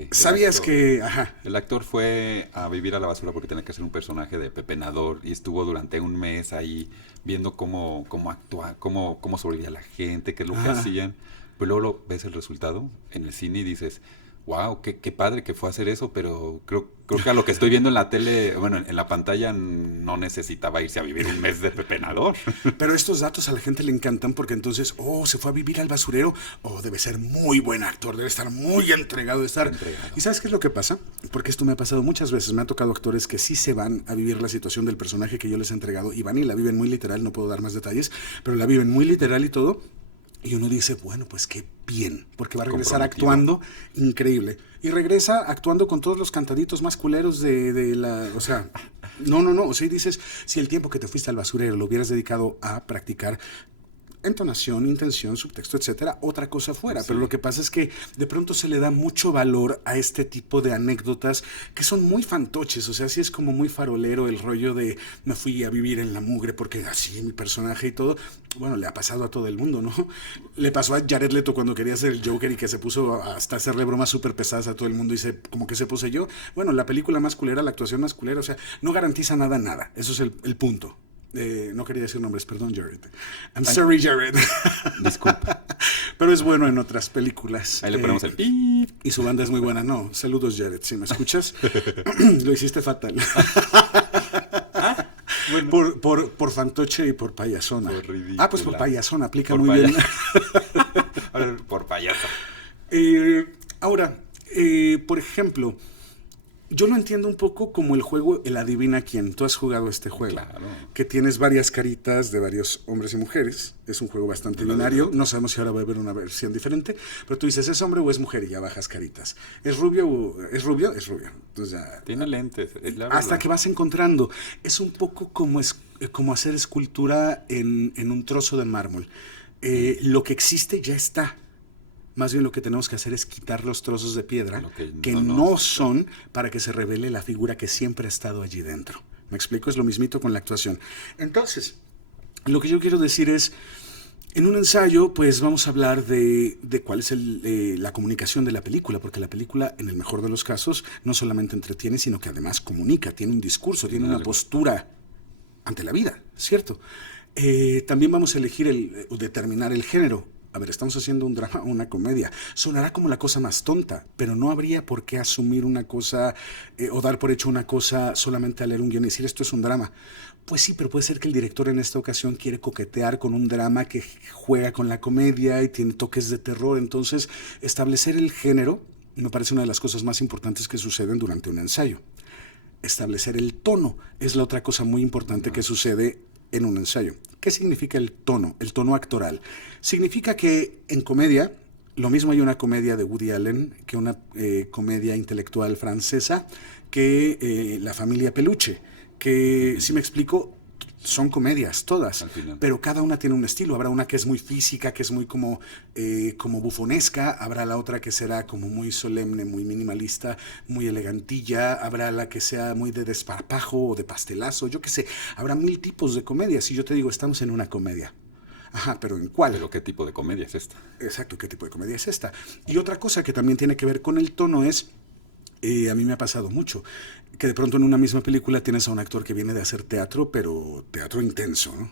¿Sabías que ajá. El actor fue a vivir a la basura porque tenía que ser un personaje de pepenador y estuvo durante un mes ahí viendo cómo actuar, cómo sobrevivía la gente, qué es lo que hacían. Pero luego ves el resultado en el cine y dices, wow, qué padre que fue a hacer eso, pero creo que a lo que estoy viendo en la tele, bueno, en la pantalla no necesitaba irse a vivir un mes de pepenador. Pero estos datos a la gente le encantan porque entonces, se fue a vivir al basurero, debe ser muy buen actor, debe estar muy entregado, ¿Y sabes qué es lo que pasa? Porque esto me ha pasado muchas veces, me ha tocado actores que sí se van a vivir la situación del personaje que yo les he entregado y van y la viven muy literal, no puedo dar más detalles, pero la viven muy literal y todo. Y uno dice, bueno, pues qué bien, porque va a regresar actuando increíble. Y regresa actuando con todos los cantaditos más culeros de la... O sea, no. O sea, dices, si el tiempo que te fuiste al basurero lo hubieras dedicado a practicar entonación, intención, subtexto, etcétera, otra cosa fuera. Sí. Pero lo que pasa es que de pronto se le da mucho valor a este tipo de anécdotas que son muy fantoches. O sea, sí es como muy farolero el rollo de me fui a vivir en la mugre porque así mi personaje y todo. Bueno, le ha pasado a todo el mundo, ¿no? Le pasó a Jared Leto cuando quería ser el Joker y que se puso hasta hacerle bromas súper pesadas a todo el mundo y como que se puse yo. Bueno, la película más culera, la actuación más culera, o sea, no garantiza nada. Eso es el punto. No quería decir nombres, perdón, Jared. I'm sorry, Jared. Disculpa. Pero es bueno en otras películas. Ahí le ponemos el pip. Y su banda es muy buena. No, saludos, Jared. Si me escuchas, lo hiciste fatal. Bueno. Por fantoche y por payasona. Por pues por payasona, aplica por muy bien. Por payasa. Ahora, por ejemplo, Yo lo entiendo un poco como el juego El Adivina Quién. Tú has jugado este juego. Claro. Que tienes varias caritas de varios hombres y mujeres. Es un juego bastante binario. No sabemos si ahora va a haber una versión diferente. Pero tú dices, ¿es hombre o es mujer? Y ya bajas caritas. ¿Es rubio o es rubio? Es rubio. Entonces ya... Tiene lentes, es la Hasta verdad. que vas encontrando. Es un poco como, como hacer escultura en un trozo de mármol. Lo que existe ya está. Más bien lo que tenemos que hacer es quitar los trozos de piedra Lo que que no no nos... son para que se revele la figura que siempre ha estado allí dentro. ¿Me explico? Es lo mismito con la actuación. Entonces, lo que yo quiero decir es, en un ensayo, pues vamos a hablar de cuál es la comunicación de la película, porque la película, en el mejor de los casos, no solamente entretiene, sino que además comunica, tiene un discurso, tiene una Algo. postura ante la vida, ¿cierto? También vamos a elegir o determinar el género. A ver, estamos haciendo un drama o una comedia. Sonará como la cosa más tonta, pero no habría por qué asumir una cosa o dar por hecho una cosa solamente al leer un guión y decir esto es un drama. Pues sí, pero puede ser que el director en esta ocasión quiere coquetear con un drama que juega con la comedia y tiene toques de terror. Entonces, establecer el género me parece una de las cosas más importantes que suceden durante un ensayo. Establecer el tono es la otra cosa muy importante que sucede en un ensayo. ¿Qué significa el tono? El tono actoral. Significa que en comedia, lo mismo hay una comedia de Woody Allen que una comedia intelectual francesa que La familia Peluche, que, si me explico, son comedias todas, Al final. pero cada una tiene un estilo. Habrá una que es muy física, que es muy como bufonesca, habrá la otra que será como muy solemne, muy minimalista, muy elegantilla, habrá la que sea muy de desparpajo o de pastelazo, yo qué sé, habrá mil tipos de comedias y yo te digo, estamos en una comedia. Ajá, pero ¿en cuál? Pero ¿qué tipo de comedia es esta? Exacto, ¿qué tipo de comedia es esta? Y otra cosa que también tiene que ver con el tono es a mí me ha pasado mucho que de pronto en una misma película tienes a un actor que viene de hacer teatro, pero teatro intenso, ¿no?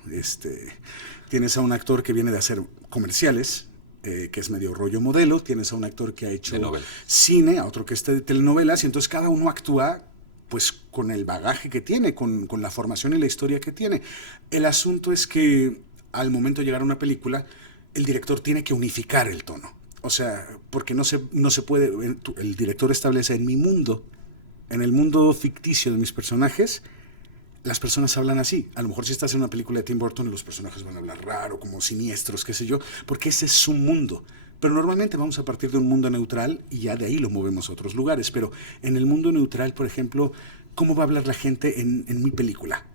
Tienes a un actor que viene de hacer comerciales, que es medio rollo modelo, tienes a un actor que ha hecho De novela. cine, a otro que está de telenovelas, y entonces cada uno actúa pues con el bagaje que tiene, con la formación y la historia que tiene. El asunto es que al momento de llegar a una película, el director tiene que unificar el tono. O sea, porque no se puede, el director establece en mi mundo, en el mundo ficticio de mis personajes, las personas hablan así. A lo mejor si estás en una película de Tim Burton, los personajes van a hablar raro, como siniestros, qué sé yo, porque ese es su mundo. Pero normalmente vamos a partir de un mundo neutral y ya de ahí lo movemos a otros lugares. Pero en el mundo neutral, por ejemplo, ¿cómo va a hablar la gente en mi película?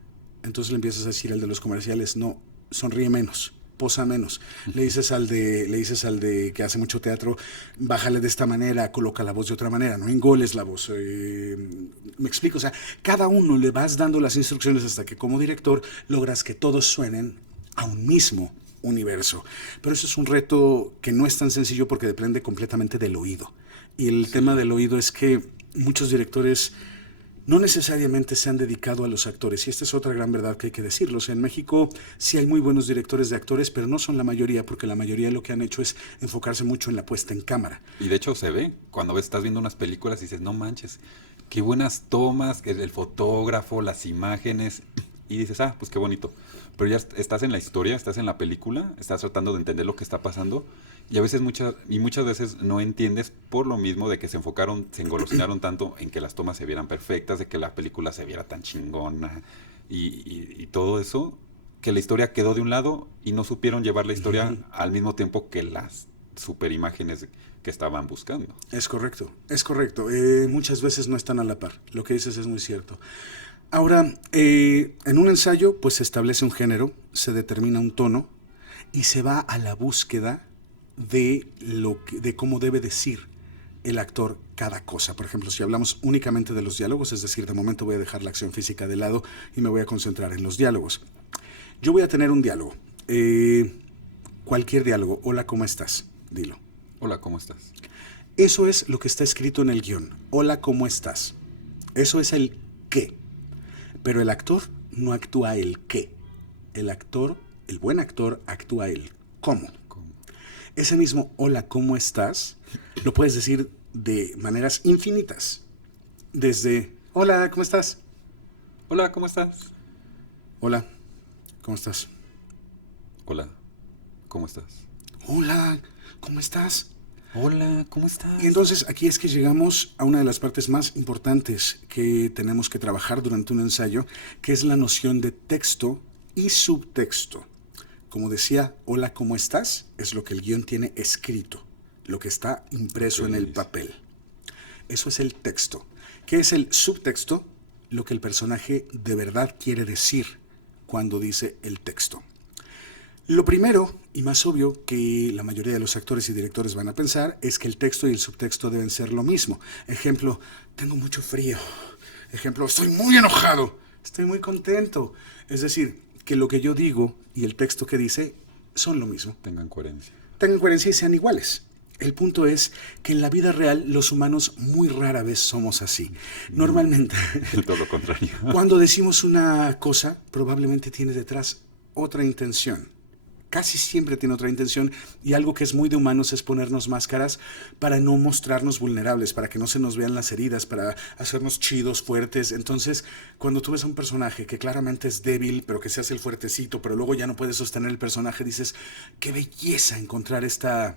Entonces le empiezas a decir al de los comerciales, no, sonríe menos, posa menos. Le dices al de que hace mucho teatro, bájale de esta manera, coloca la voz de otra manera, no engoles la voz. Me explico, o sea, cada uno le vas dando las instrucciones hasta que como director logras que todos suenen a un mismo universo. Pero eso es un reto que no es tan sencillo porque depende completamente del oído. Y el tema del oído es que muchos directores no necesariamente se han dedicado a los actores. Y esta es otra gran verdad que hay que decirlo. O sea, en México sí hay muy buenos directores de actores, pero no son la mayoría, porque la mayoría lo que han hecho es enfocarse mucho en la puesta en cámara. Y de hecho se ve, cuando estás viendo unas películas y dices, no manches, qué buenas tomas, el fotógrafo, las imágenes, y dices, ah, pues qué bonito. Pero ya estás en la historia, estás en la película, estás tratando de entender lo que está pasando, y a veces muchas veces no entiendes por lo mismo de que se enfocaron, se engolosinaron tanto en que las tomas se vieran perfectas, de que la película se viera tan chingona, y todo eso, que la historia quedó de un lado y no supieron llevar la historia al mismo tiempo que las super imágenes que estaban buscando. Es correcto, es correcto. Muchas veces no están a la par. Lo que dices es muy cierto. Ahora, en un ensayo, pues se establece un género, se determina un tono y se va a la búsqueda de cómo debe decir el actor cada cosa. Por ejemplo, si hablamos únicamente de los diálogos, es decir, de momento voy a dejar la acción física de lado y me voy a concentrar en los diálogos. Yo voy a tener un diálogo, cualquier diálogo. Hola, ¿cómo estás? Dilo. Hola, ¿cómo estás? Eso es lo que está escrito en el guión. Hola, ¿cómo estás? Eso es el qué. Pero el actor no actúa el qué. El buen actor, actúa el cómo. ¿Cómo? Ese mismo hola, ¿cómo estás? Lo puedes decir de maneras infinitas. Desde hola, ¿cómo estás? Hola, ¿cómo estás? Hola, ¿cómo estás? Hola, ¿cómo estás? Hola, ¿cómo estás? Hola, ¿cómo estás? Y entonces aquí es que llegamos a una de las partes más importantes que tenemos que trabajar durante un ensayo, que es la noción de texto y subtexto. Como decía, hola, ¿cómo estás? Es lo que el guión tiene escrito, lo que está impreso en el papel. Eso es el texto. ¿Qué es el subtexto? Lo que el personaje de verdad quiere decir cuando dice el texto. Lo primero y más obvio que la mayoría de los actores y directores van a pensar es que el texto y el subtexto deben ser lo mismo. Ejemplo, tengo mucho frío. Ejemplo, estoy muy enojado. Estoy muy contento. Es decir, que lo que yo digo y el texto que dice son lo mismo. Tengan coherencia. Tengan coherencia y sean iguales. El punto es que en la vida real los humanos muy rara vez somos así. Normalmente, Todo lo contrario. cuando decimos una cosa, probablemente tiene detrás otra intención. Casi siempre tiene otra intención y algo que es muy de humanos es ponernos máscaras para no mostrarnos vulnerables, para que no se nos vean las heridas, para hacernos chidos, fuertes. Entonces, cuando tú ves a un personaje que claramente es débil, pero que se hace el fuertecito, pero luego ya no puede sostener el personaje, dices, qué belleza encontrar esta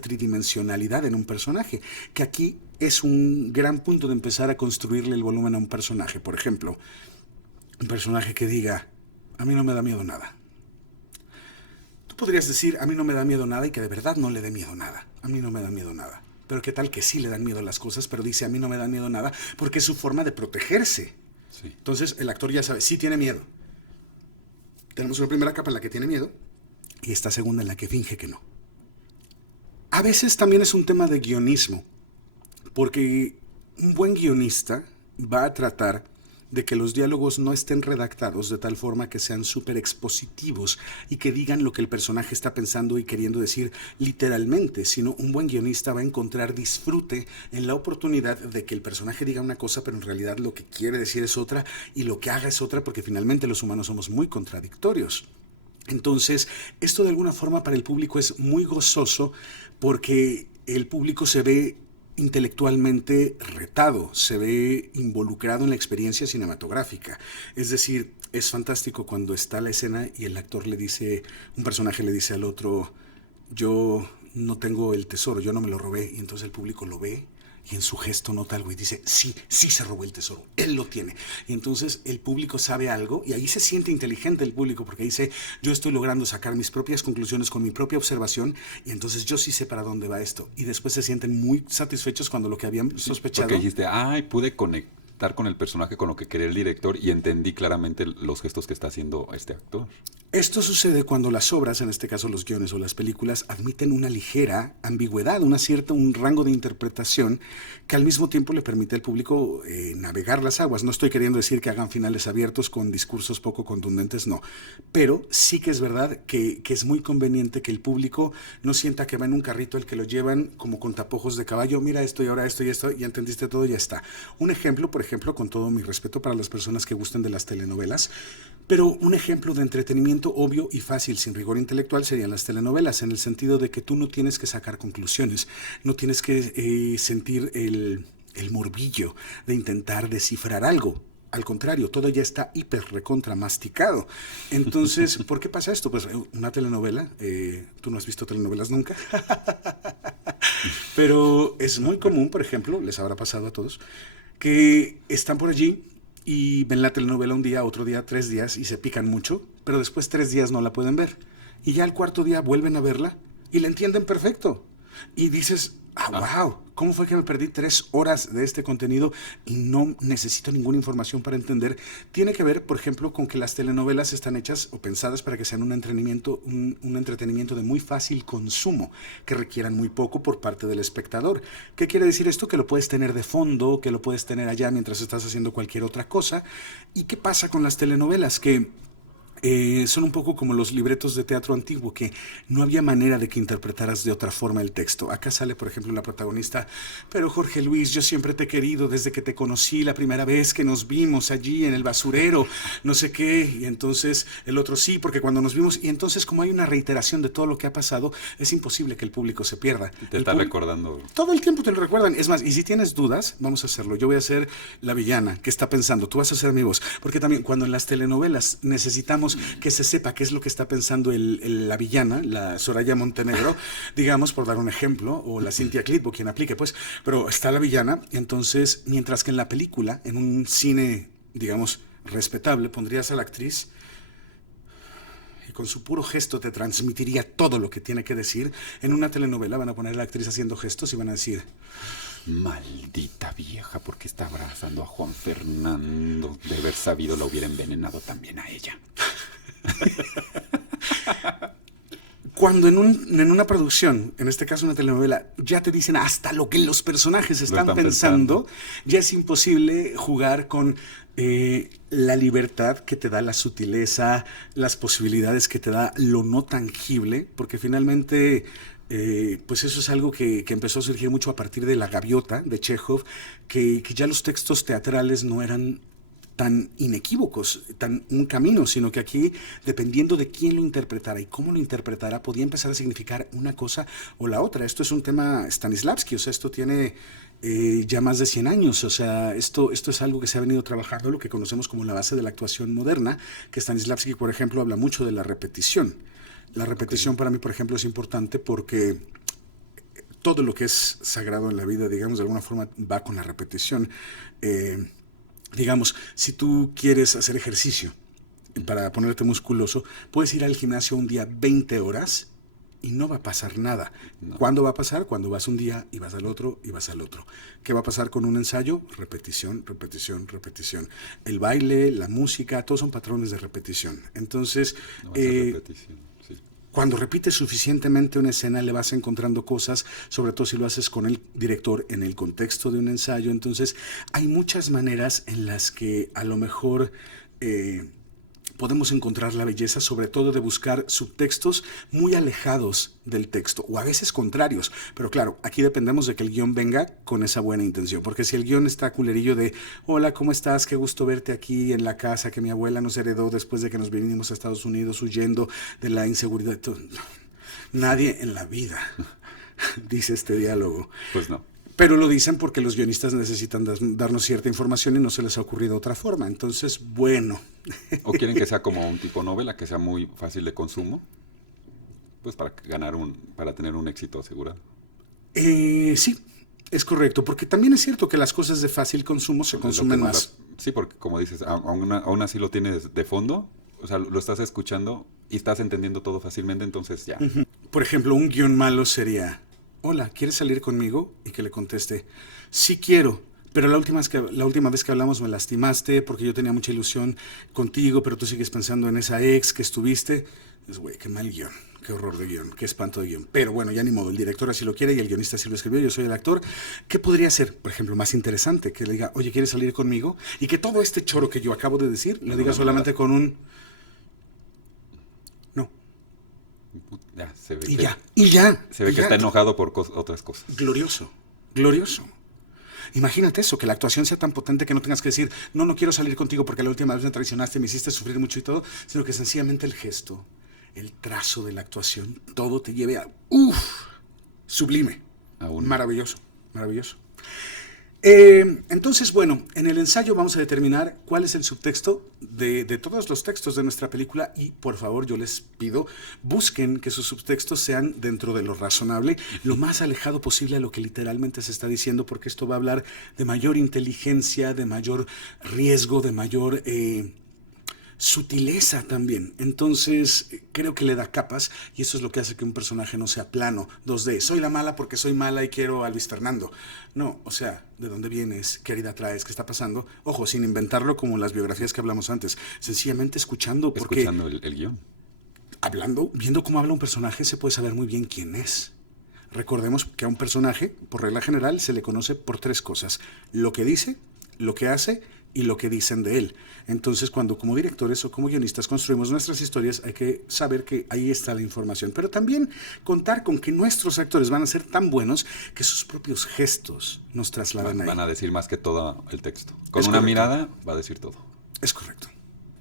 tridimensionalidad en un personaje, que aquí es un gran punto de empezar a construirle el volumen a un personaje. Por ejemplo, un personaje que diga, a mí no me da miedo nada. Tú podrías decir, a mí no me da miedo nada y que de verdad no le dé miedo nada. A mí no me da miedo nada. Pero qué tal que sí le dan miedo las cosas, pero dice, a mí no me da miedo nada, porque es su forma de protegerse. Sí. Entonces el actor ya sabe, sí tiene miedo. Tenemos una primera capa en la que tiene miedo y esta segunda en la que finge que no. A veces también es un tema de guionismo, porque un buen guionista va a tratar de que los diálogos no estén redactados de tal forma que sean súper expositivos y que digan lo que el personaje está pensando y queriendo decir literalmente, sino un buen guionista va a encontrar disfrute en la oportunidad de que el personaje diga una cosa, pero en realidad lo que quiere decir es otra y lo que haga es otra, porque finalmente los humanos somos muy contradictorios. Entonces, esto de alguna forma para el público es muy gozoso porque el público se ve intelectualmente retado, se ve involucrado en la experiencia cinematográfica. Es decir, es fantástico cuando está la escena y el actor le dice, un personaje le dice al otro, yo no tengo el tesoro, yo no me lo robé, y entonces el público lo ve y en su gesto nota algo y dice, sí, sí se robó el tesoro, él lo tiene. Y entonces el público sabe algo y ahí se siente inteligente el público porque dice, yo estoy logrando sacar mis propias conclusiones con mi propia observación y entonces yo sí sé para dónde va esto. Y después se sienten muy satisfechos cuando lo que habían sospechado. Porque dijiste, ay, pude conectar con el personaje, con lo que quería el director y entendí claramente los gestos que está haciendo este actor. Esto sucede cuando las obras, en este caso los guiones o las películas, admiten una ligera ambigüedad, un rango de interpretación que al mismo tiempo le permite al público navegar las aguas. No estoy queriendo decir que hagan finales abiertos con discursos poco contundentes, no. Pero sí que es verdad que es muy conveniente que el público no sienta que va en un carrito al que lo llevan como con tapojos de caballo, mira esto y ahora esto y esto, ya entendiste todo, ya está. Un ejemplo, por ejemplo, con todo mi respeto para las personas que gusten de las telenovelas, pero un ejemplo de entretenimiento obvio y fácil, sin rigor intelectual, serían las telenovelas, en el sentido de que tú no tienes que sacar conclusiones, no tienes que sentir el morbillo de intentar descifrar algo. Al contrario, todo ya está hiper recontra masticado. Entonces, ¿por qué pasa esto? Pues una telenovela, tú no has visto telenovelas nunca, pero es muy común, por ejemplo, les habrá pasado a todos, que están por allí y ven la telenovela un día, otro día, 3 días y se pican mucho, pero después 3 días no la pueden ver. Y ya al cuarto día vuelven a verla y la entienden perfecto. Y dices, wow, ¿cómo fue que me perdí 3 horas de este contenido y no necesito ninguna información para entender? Tiene que ver, por ejemplo, con que las telenovelas están hechas o pensadas para que sean un entretenimiento de muy fácil consumo, que requieran muy poco por parte del espectador. ¿Qué quiere decir esto? Que lo puedes tener de fondo, que lo puedes tener allá mientras estás haciendo cualquier otra cosa. ¿Y qué pasa con las telenovelas? Que son un poco como los libretos de teatro antiguo, que no había manera de que interpretaras de otra forma el texto. Acá sale, por ejemplo, la protagonista, pero Jorge Luis, yo siempre te he querido desde que te conocí la primera vez que nos vimos allí en el basurero, no sé qué, y entonces el otro sí, porque cuando nos vimos, y entonces como hay una reiteración de todo lo que ha pasado, es imposible que el público se pierda. Te está recordando. Todo el tiempo te lo recuerdan. Es más, y si tienes dudas, vamos a hacerlo. Yo voy a ser la villana que está pensando, tú vas a ser mi voz, porque también cuando en las telenovelas necesitamos digamos, que se sepa qué es lo que está pensando la villana, la Soraya Montenegro, digamos, por dar un ejemplo, o la Cynthia Clitbo, quien aplique, pues, pero está la villana, y entonces, mientras que en la película, en un cine, digamos, respetable, pondrías a la actriz y con su puro gesto te transmitiría todo lo que tiene que decir. En una telenovela van a poner a la actriz haciendo gestos y van a decir: maldita vieja, porque está abrazando a Juan Fernando. De haber sabido, la hubiera envenenado también a ella. Cuando en una producción, en este caso una telenovela, ya te dicen hasta lo que los personajes están pensando, ya es imposible jugar con la libertad que te da la sutileza, las posibilidades que te da lo no tangible, porque finalmente pues eso es algo que empezó a surgir mucho a partir de La Gaviota, de Chekhov, que ya los textos teatrales no eran tan inequívocos, tan un camino, sino que aquí, dependiendo de quién lo interpretara y cómo lo interpretara, podía empezar a significar una cosa o la otra. Esto es un tema Stanislavski, o sea, esto tiene ya más de 100 años, o sea, esto es algo que se ha venido trabajando, lo que conocemos como la base de la actuación moderna, que Stanislavski, por ejemplo, habla mucho de la repetición. La repetición para mí, por ejemplo, es importante porque todo lo que es sagrado en la vida, digamos, de alguna forma va con la repetición. Digamos, si tú quieres hacer ejercicio para ponerte musculoso, puedes ir al gimnasio un día 20 horas y no va a pasar nada. No. ¿Cuándo va a pasar? Cuando vas un día y vas al otro y vas al otro. ¿Qué va a pasar con un ensayo? Repetición, repetición, repetición. El baile, la música, todos son patrones de repetición. Entonces, no repetición, sí. Cuando repites suficientemente una escena, le vas encontrando cosas, sobre todo si lo haces con el director en el contexto de un ensayo. Entonces, hay muchas maneras en las que a lo mejor podemos encontrar la belleza, sobre todo de buscar subtextos muy alejados del texto, o a veces contrarios. Pero claro, aquí dependemos de que el guión venga con esa buena intención, porque si el guión está culerillo de hola, ¿cómo estás? Qué gusto verte aquí en la casa que mi abuela nos heredó después de que nos vinimos a Estados Unidos huyendo de la inseguridad. Nadie en la vida dice este diálogo. Pues no. Pero lo dicen porque los guionistas necesitan darnos cierta información y no se les ha ocurrido otra forma. Entonces, bueno. O quieren que sea como un tipo novela, que sea muy fácil de consumo, pues para tener un éxito asegurado. Sí, es correcto, porque también es cierto que las cosas de fácil consumo se consumen más. Sí, porque como dices, aún así lo tienes de fondo, o sea, lo estás escuchando y estás entendiendo todo fácilmente, entonces ya. Por ejemplo, un guión malo sería: hola, ¿quieres salir conmigo? Y que le conteste: sí quiero, pero la última vez que hablamos me lastimaste porque yo tenía mucha ilusión contigo, pero tú sigues pensando en esa ex que estuviste. Es güey, qué mal guión, qué horror de guión, qué espanto de guión. Pero bueno, ya ni modo, el director así lo quiere y el guionista así lo escribió, yo soy el actor. ¿Qué podría ser, por ejemplo, más interesante? Que le diga: oye, ¿quieres salir conmigo? Y que todo este choro que yo acabo de decir lo diga solamente con un no. Ya, se ve Y que, ya, y ya. Se ve y que ya. está enojado por otras cosas. Glorioso, glorioso. Imagínate eso, que la actuación sea tan potente que no tengas que decir: no quiero salir contigo porque la última vez me traicionaste, me hiciste sufrir mucho y todo, sino que sencillamente el gesto, el trazo de la actuación, todo te lleve a sublime, maravilloso, maravilloso. Entonces, bueno, en el ensayo vamos a determinar cuál es el subtexto de todos los textos de nuestra película y por favor yo les pido, busquen que sus subtextos sean dentro de lo razonable, lo más alejado posible a lo que literalmente se está diciendo, porque esto va a hablar de mayor inteligencia, de mayor riesgo, de mayor sutileza también. Entonces creo que le da capas y eso es lo que hace que un personaje no sea plano, 2D. Soy la mala porque soy mala y quiero a Luis Fernando. No, o sea, ¿de dónde vienes? ¿Qué herida traes? ¿Qué está pasando? Ojo, sin inventarlo como las biografías que hablamos antes. Sencillamente escuchando, porque escuchando el guión. Hablando, viendo cómo habla un personaje, se puede saber muy bien quién es. Recordemos que a un personaje, por regla general, se le conoce por 3 cosas: lo que dice, lo que hace y lo que dicen de él. Entonces, cuando como directores o como guionistas construimos nuestras historias, hay que saber que ahí está la información, pero también contar con que nuestros actores van a ser tan buenos que sus propios gestos nos trasladan ahí. Van a decir más que todo el texto. Con una mirada va a decir todo. Es correcto.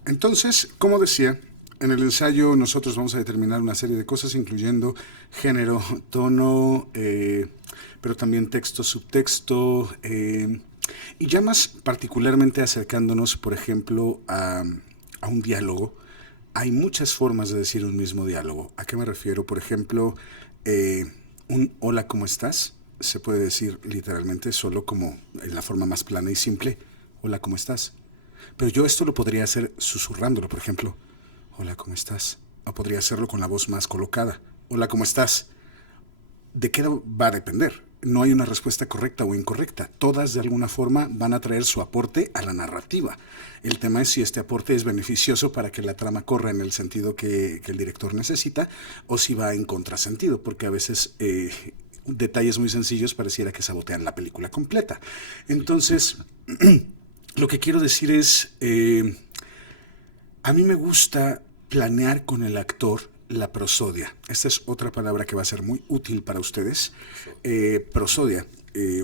Entonces, como decía, en el ensayo nosotros vamos a determinar una serie de cosas, incluyendo género, tono, pero también texto, subtexto, y ya más particularmente acercándonos, por ejemplo, a un diálogo, hay muchas formas de decir un mismo diálogo. ¿A qué me refiero? Por ejemplo, un hola, ¿cómo estás? Se puede decir literalmente solo como en la forma más plana y simple, hola, ¿cómo estás? Pero yo esto lo podría hacer susurrándolo, por ejemplo, hola, ¿cómo estás? O podría hacerlo con la voz más colocada, hola, ¿cómo estás? ¿De qué va a depender? No hay una respuesta correcta o incorrecta. Todas de alguna forma van a traer su aporte a la narrativa. El tema es si este aporte es beneficioso para que la trama corra en el sentido que el director necesita o si va en contrasentido, porque a veces detalles muy sencillos pareciera que sabotean la película completa. Entonces, lo que quiero decir es, a mí me gusta planear con el actor la prosodia. Esta es otra palabra que va a ser muy útil para ustedes. Prosodia.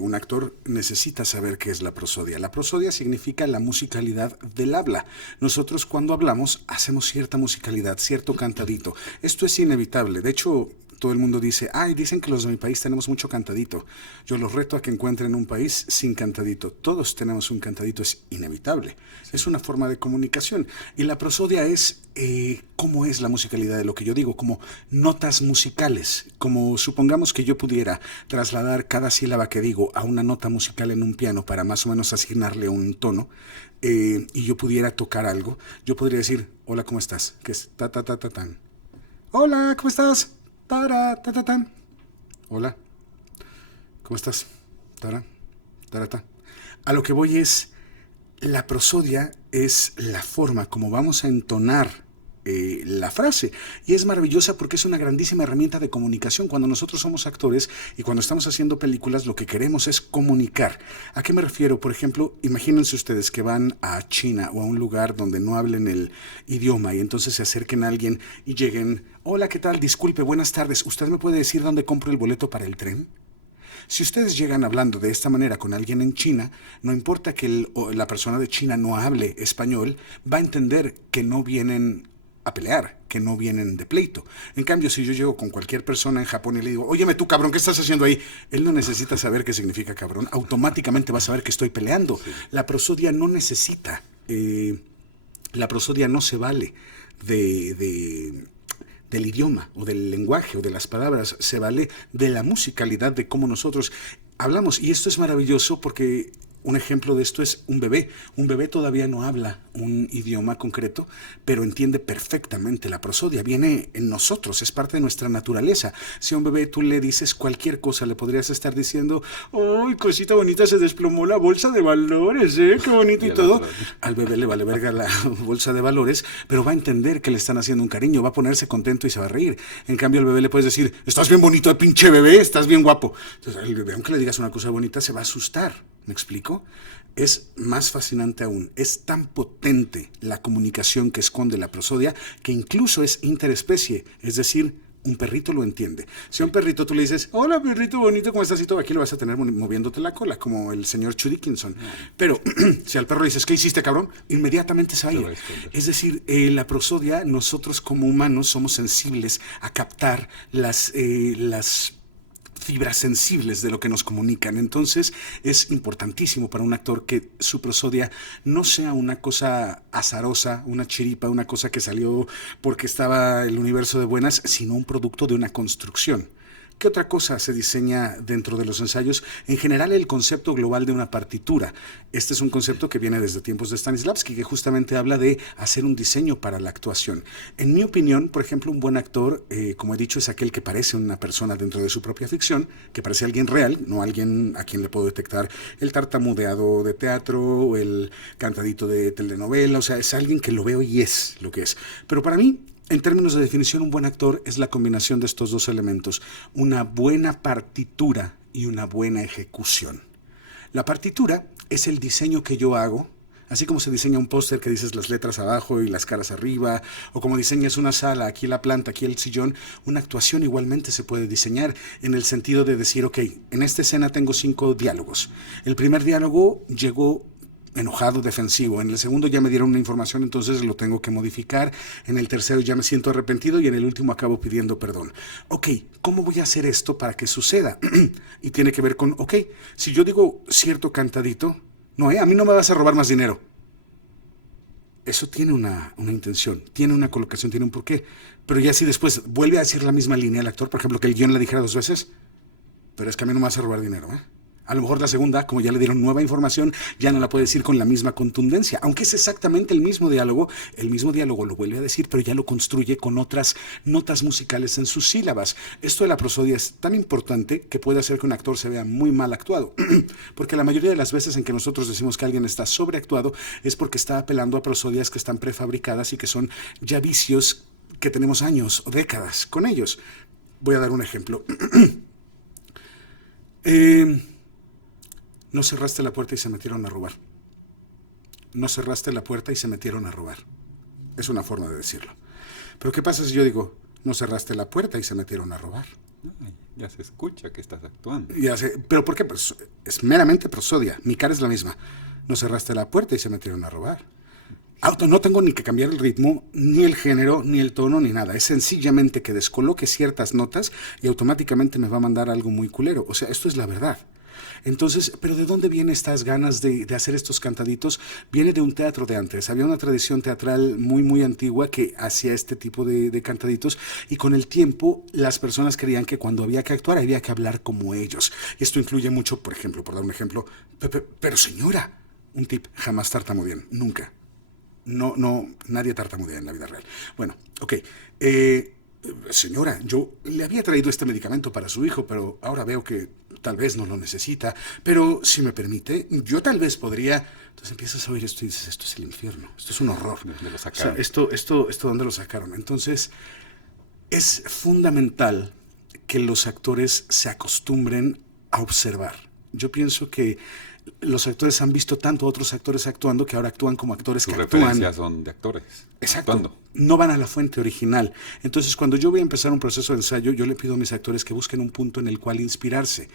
Un actor necesita saber qué es la prosodia. La prosodia significa la musicalidad del habla. Nosotros cuando hablamos hacemos cierta musicalidad, cierto cantadito. Esto es inevitable. De hecho, todo el mundo dice, ay, dicen que los de mi país tenemos mucho cantadito. Yo los reto a que encuentren un país sin cantadito. Todos tenemos un cantadito, es inevitable. Sí. Es una forma de comunicación. Y la prosodia es cómo es la musicalidad de lo que yo digo, como notas musicales. Como supongamos que yo pudiera trasladar cada sílaba que digo a una nota musical en un piano para más o menos asignarle un tono, y yo pudiera tocar algo, yo podría decir, hola, ¿cómo estás? Que es ta ta ta ta tan. Hola, ¿cómo estás? Tara, ta, ta, tan. Hola, ¿cómo estás? Tara, tara, ta. A lo que voy es, la prosodia es la forma como vamos a entonar la frase, y es maravillosa porque es una grandísima herramienta de comunicación. Cuando nosotros somos actores y cuando estamos haciendo películas, lo que queremos es comunicar. ¿A qué me refiero? Por ejemplo, imagínense ustedes que van a China o a un lugar donde no hablen el idioma y entonces se acerquen a alguien y lleguen, hola, ¿qué tal? Disculpe, buenas tardes, ¿usted me puede decir dónde compro el boleto para el tren? Si ustedes llegan hablando de esta manera con alguien en China, no importa que la persona de China no hable español, va a entender que no vienen a pelear, que no vienen de pleito. En cambio, si yo llego con cualquier persona en Japón y le digo, óyeme tú, cabrón, ¿qué estás haciendo ahí? Él no necesita saber qué significa cabrón, automáticamente va a saber que estoy peleando. Sí. La prosodia no necesita, la prosodia no se vale del idioma o del lenguaje o de las palabras, se vale de la musicalidad de cómo nosotros hablamos. Y esto es maravilloso porque un ejemplo de esto es un bebé. Un bebé todavía no habla un idioma concreto, pero entiende perfectamente la prosodia. Viene en nosotros, es parte de nuestra naturaleza. Si a un bebé tú le dices cualquier cosa, le podrías estar diciendo, ¡ay, cosita bonita, se desplomó la bolsa de valores, qué bonito y todo! Al bebé le vale verga la bolsa de valores, pero va a entender que le están haciendo un cariño, va a ponerse contento y se va a reír. En cambio, al bebé le puedes decir, estás bien bonito, pinche bebé, estás bien guapo. Entonces, el bebé, aunque le digas una cosa bonita, se va a asustar. ¿Me explico? Es más fascinante aún. Es tan potente la comunicación que esconde la prosodia que incluso es interespecie. Es decir, un perrito lo entiende. Si a un perrito tú le dices, hola perrito bonito, ¿cómo estás? Y todo, aquí lo vas a tener moviéndote la cola, como el señor Chu Dickinson. Pero si al perro le dices, ¿qué hiciste, cabrón? Inmediatamente se va a ir. Es decir, la prosodia, nosotros como humanos somos sensibles a captar las fibras sensibles de lo que nos comunican. Entonces es importantísimo para un actor que su prosodia no sea una cosa azarosa, una chiripa, una cosa que salió porque estaba el universo de buenas, sino un producto de una construcción. ¿Qué otra cosa se diseña dentro de los ensayos? En general, el concepto global de una partitura. Este es un concepto que viene desde tiempos de Stanislavski, que justamente habla de hacer un diseño para la actuación. En mi opinión, por ejemplo, un buen actor, como he dicho, es aquel que parece una persona dentro de su propia ficción, que parece alguien real, no alguien a quien le puedo detectar el tartamudeado de teatro o el cantadito de telenovela. O sea, es alguien que lo veo y es lo que es. Pero para mí, en términos de definición, un buen actor es la combinación de estos dos elementos, una buena partitura y una buena ejecución. La partitura es el diseño que yo hago, así como se diseña un póster que dices las letras abajo y las caras arriba, o como diseñas una sala, aquí la planta, aquí el sillón. Una actuación igualmente se puede diseñar en el sentido de decir, ok, en esta escena tengo 5 diálogos. El primer diálogo llegó enojado, defensivo. En el segundo ya me dieron una información, entonces lo tengo que modificar. En el tercero ya me siento arrepentido y en el último acabo pidiendo perdón. Ok, ¿cómo voy a hacer esto para que suceda? Y tiene que ver con, ok, si yo digo cierto cantadito, no, a mí no me vas a robar más dinero. eso tiene una intención, tiene una colocación, tiene un porqué. Pero ya si después vuelve a decir la misma línea el actor, por ejemplo, que el guión la dijera 2 veces, pero es que a mí no me vas a robar dinero, ¿eh? A lo mejor la segunda, como ya le dieron nueva información, ya no la puede decir con la misma contundencia, aunque es exactamente el mismo diálogo lo vuelve a decir, pero ya lo construye con otras notas musicales en sus sílabas. Esto de la prosodia es tan importante que puede hacer que un actor se vea muy mal actuado, porque la mayoría de las veces en que nosotros decimos que alguien está sobreactuado es porque está apelando a prosodias que están prefabricadas y que son ya vicios que tenemos años o décadas con ellos. Voy a dar un ejemplo. No cerraste la puerta y se metieron a robar. No cerraste la puerta y se metieron a robar. Es una forma de decirlo. Pero ¿qué pasa si yo digo, no cerraste la puerta y se metieron a robar? Ay, ya se escucha que estás actuando. ¿Pero por qué? Pues es meramente prosodia. Mi cara es la misma. No cerraste la puerta y se metieron a robar. No tengo ni que cambiar el ritmo, ni el género, ni el tono, ni nada. Es sencillamente que descoloque ciertas notas y automáticamente me va a mandar algo muy culero. O sea, esto es la verdad. Entonces, ¿pero de dónde vienen estas ganas de hacer estos cantaditos? Viene de un teatro de antes. Había una tradición teatral muy, muy antigua que hacía este tipo de cantaditos y con el tiempo las personas creían que cuando había que actuar había que hablar como ellos. Y esto incluye mucho, por ejemplo, por dar un ejemplo, pero señora, un tip, jamás tartamudeen, nunca. No, nadie tartamudea en la vida real. Bueno, ok. Señora, yo le había traído este medicamento para su hijo, pero ahora veo que tal vez no lo necesita. Pero si me permite, yo tal vez podría... Entonces empiezas a oír esto y dices, esto es el infierno, esto es un horror. ¿Dónde lo sacaron? O sea, esto ¿dónde lo sacaron? Entonces, es fundamental que los actores se acostumbren a observar. Yo pienso que los actores han visto tanto a otros actores actuando que ahora actúan como actores que actúan. Sus referencias son de actores. Exacto. Actuando. No van a la fuente original. Entonces, cuando yo voy a empezar un proceso de ensayo, yo le pido a mis actores que busquen un punto en el cual inspirarse.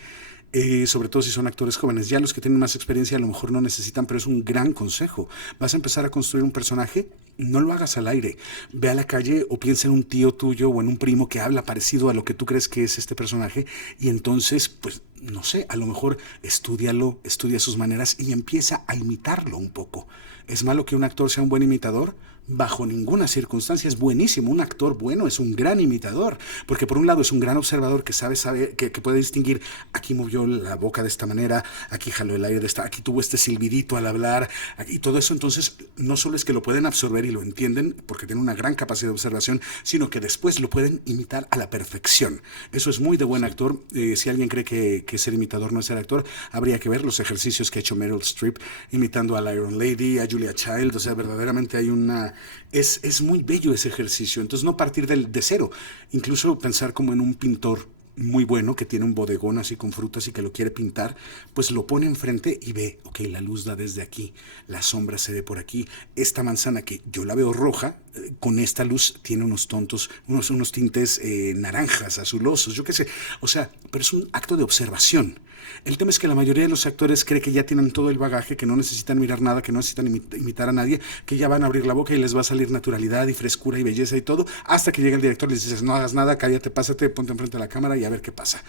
Sobre todo si son actores jóvenes. Ya los que tienen más experiencia a lo mejor no necesitan, pero es un gran consejo. Vas a empezar a construir un personaje, no lo hagas al aire. Ve a la calle o piensa en un tío tuyo o en un primo que habla parecido a lo que tú crees que es este personaje y entonces, pues, no sé, a lo mejor estudia sus maneras y empieza a imitarlo un poco. ¿Es malo que un actor sea un buen imitador? Bajo ninguna circunstancia. Es buenísimo. Un actor bueno es un gran imitador, porque por un lado es un gran observador que sabe que puede distinguir, aquí movió la boca de esta manera, aquí jaló el aire de esta, aquí tuvo este silbidito al hablar, y todo eso. Entonces no solo es que lo pueden absorber y lo entienden porque tienen una gran capacidad de observación, sino que después lo pueden imitar a la perfección. Eso es muy de buen actor. Si alguien cree que ser imitador no es ser actor, habría que ver los ejercicios que ha hecho Meryl Streep imitando a la Iron Lady, a Julia Child. O sea, verdaderamente hay una... Es muy bello ese ejercicio. Entonces no partir de cero, incluso pensar como en un pintor muy bueno que tiene un bodegón así con frutas y que lo quiere pintar, pues lo pone enfrente y ve, ok, la luz da desde aquí, la sombra se ve por aquí, esta manzana que yo la veo roja, con esta luz tiene unos tintes naranjas, azulosos, yo qué sé, o sea, pero es un acto de observación. El tema es que la mayoría de los actores cree que ya tienen todo el bagaje, que no necesitan mirar nada, que no necesitan imitar a nadie, que ya van a abrir la boca y les va a salir naturalidad y frescura y belleza y todo, hasta que llega el director y les dices, no hagas nada, cállate, pásate, ponte enfrente de la cámara y a ver qué pasa.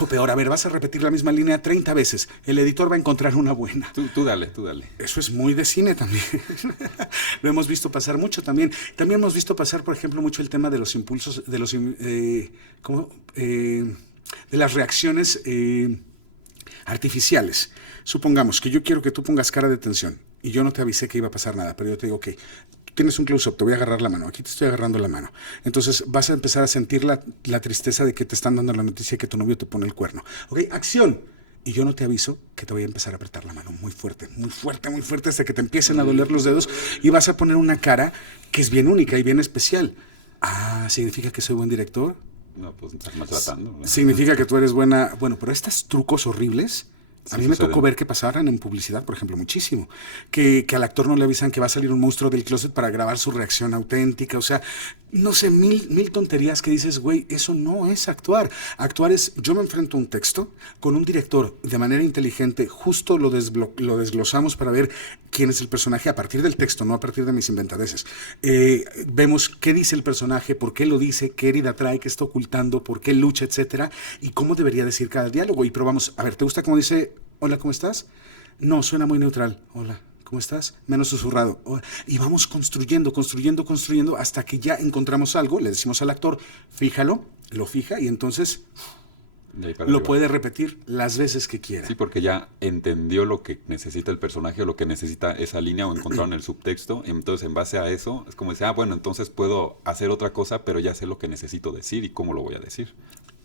O peor, a ver, vas a repetir la misma línea 30 veces, el editor va a encontrar una buena. Tú dale. Eso es muy de cine también. Lo hemos visto pasar mucho también. También hemos visto pasar, por ejemplo, mucho el tema de los impulsos, de las reacciones artificiales. Supongamos que yo quiero que tú pongas cara de tensión y yo no te avisé que iba a pasar nada, pero yo te digo, ok, tú tienes un close-up, te voy a agarrar la mano, aquí te estoy agarrando la mano. Entonces vas a empezar a sentir la tristeza de que te están dando la noticia de que tu novio te pone el cuerno. Ok, acción. Y yo no te aviso que te voy a empezar a apretar la mano muy fuerte, muy fuerte, muy fuerte, hasta que te empiecen a doler los dedos y vas a poner una cara que es bien única y bien especial. ¿Significa que soy buen director? No, pues estás maltratando, ¿no? Significa que tú eres buena. Bueno, pero estos trucos horribles, a mí me suceden. tocó ver que pasaran en publicidad, por ejemplo, muchísimo. Que al actor no le avisan que va a salir un monstruo del closet para grabar su reacción auténtica. O sea, no sé, mil tonterías que dices, güey, eso no es actuar. Actuar es, yo me enfrento a un texto con un director de manera inteligente, justo lo desglosamos para ver quién es el personaje a partir del texto, no a partir de mis inventadeces. Vemos qué dice el personaje, por qué lo dice, qué herida trae, qué está ocultando, por qué lucha, etcétera, y cómo debería decir cada diálogo. Y probamos, a ver, ¿te gusta cómo dice, hola, ¿cómo estás? No, suena muy neutral. Hola, ¿cómo estás? Menos susurrado. Y vamos construyendo hasta que ya encontramos algo, le decimos al actor, fíjalo, lo fija y entonces De ahí para lo arriba. puede repetir las veces que quiera. Sí, porque ya entendió lo que necesita el personaje o lo que necesita esa línea o encontraron el subtexto. Y entonces, en base a eso, es como decir, bueno, entonces puedo hacer otra cosa, pero ya sé lo que necesito decir y cómo lo voy a decir.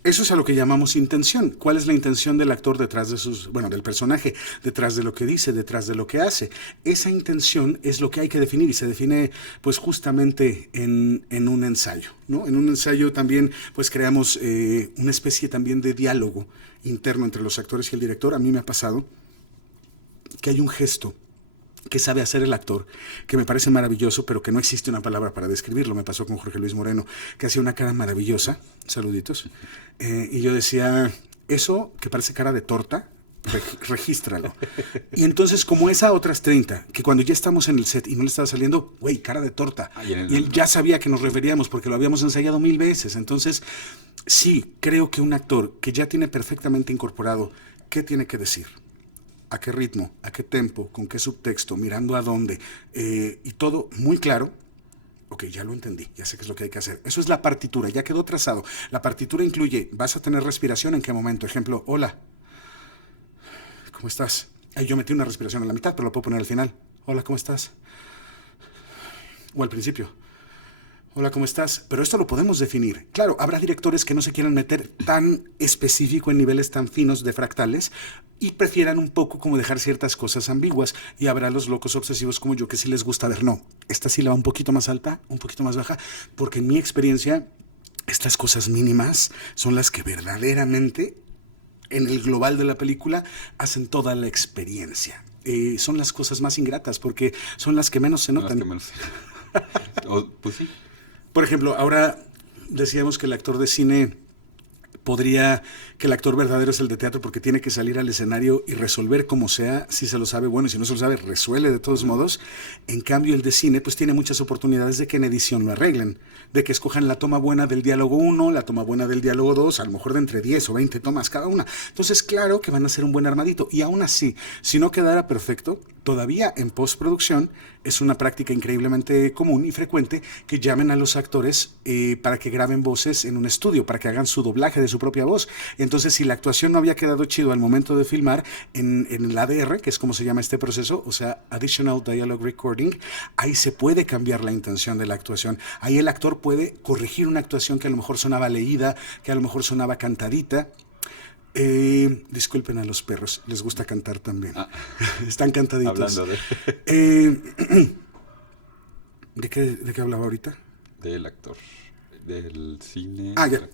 Eso es a lo que llamamos intención. ¿Cuál es la intención del actor detrás de del personaje, detrás de lo que dice, detrás de lo que hace? Esa intención es lo que hay que definir y se define pues justamente en un ensayo, ¿no? En un ensayo también pues creamos una especie también de diálogo interno entre los actores y el director. A mí me ha pasado que hay un gesto que sabe hacer el actor, que me parece maravilloso, pero que no existe una palabra para describirlo. Me pasó con Jorge Luis Moreno, que hacía una cara maravillosa, saluditos, y yo decía, eso que parece cara de torta, regístralo. Y entonces, como esa otras 30, que cuando ya estamos en el set y no le estaba saliendo, güey, cara de torta, y él ya sabía que nos referíamos porque lo habíamos ensayado 1000 veces. Entonces, sí, creo que un actor que ya tiene perfectamente incorporado qué tiene que decir, a qué ritmo, a qué tempo, con qué subtexto, mirando a dónde, y todo muy claro. Ok, ya lo entendí, ya sé qué es lo que hay que hacer. Eso es la partitura, ya quedó trazado. La partitura incluye, vas a tener respiración en qué momento. Ejemplo, hola, ¿cómo estás? Ahí yo metí una respiración a la mitad, pero lo puedo poner al final. Hola, ¿cómo estás? O al principio. Hola, ¿cómo estás? Pero esto lo podemos definir. Claro, habrá directores que no se quieran meter tan específico en niveles tan finos de fractales y prefieran un poco como dejar ciertas cosas ambiguas. Y habrá los locos obsesivos como yo que sí les gusta ver, no, esta sílaba un poquito más alta, un poquito más baja, porque en mi experiencia estas cosas mínimas son las que verdaderamente en el global de la película hacen toda la experiencia. Son las cosas más ingratas porque son las que menos se notan. Pues sí. Por ejemplo, ahora decíamos que el actor de cine que el actor verdadero es el de teatro porque tiene que salir al escenario y resolver como sea, si se lo sabe, bueno, y si no se lo sabe, resuelve de todos modos. En cambio, el de cine, pues tiene muchas oportunidades de que en edición lo arreglen, de que escojan la toma buena del diálogo 1, la toma buena del diálogo 2, a lo mejor de entre 10 o 20 tomas cada una. Entonces, claro que van a ser un buen armadito, y aún así, si no quedara perfecto, todavía en postproducción es una práctica increíblemente común y frecuente que llamen a los actores para que graben voces en un estudio, para que hagan su doblaje de su propia voz. Entonces, si la actuación no había quedado chido al momento de filmar, en el ADR, que es como se llama este proceso, o sea, Additional Dialogue Recording, ahí se puede cambiar la intención de la actuación. Ahí el actor puede corregir una actuación que a lo mejor sonaba leída, que a lo mejor sonaba cantadita. Disculpen a los perros, les gusta cantar también. Están cantaditos. Hablando ¿De qué hablaba ahorita? del actor, del cine. Ya.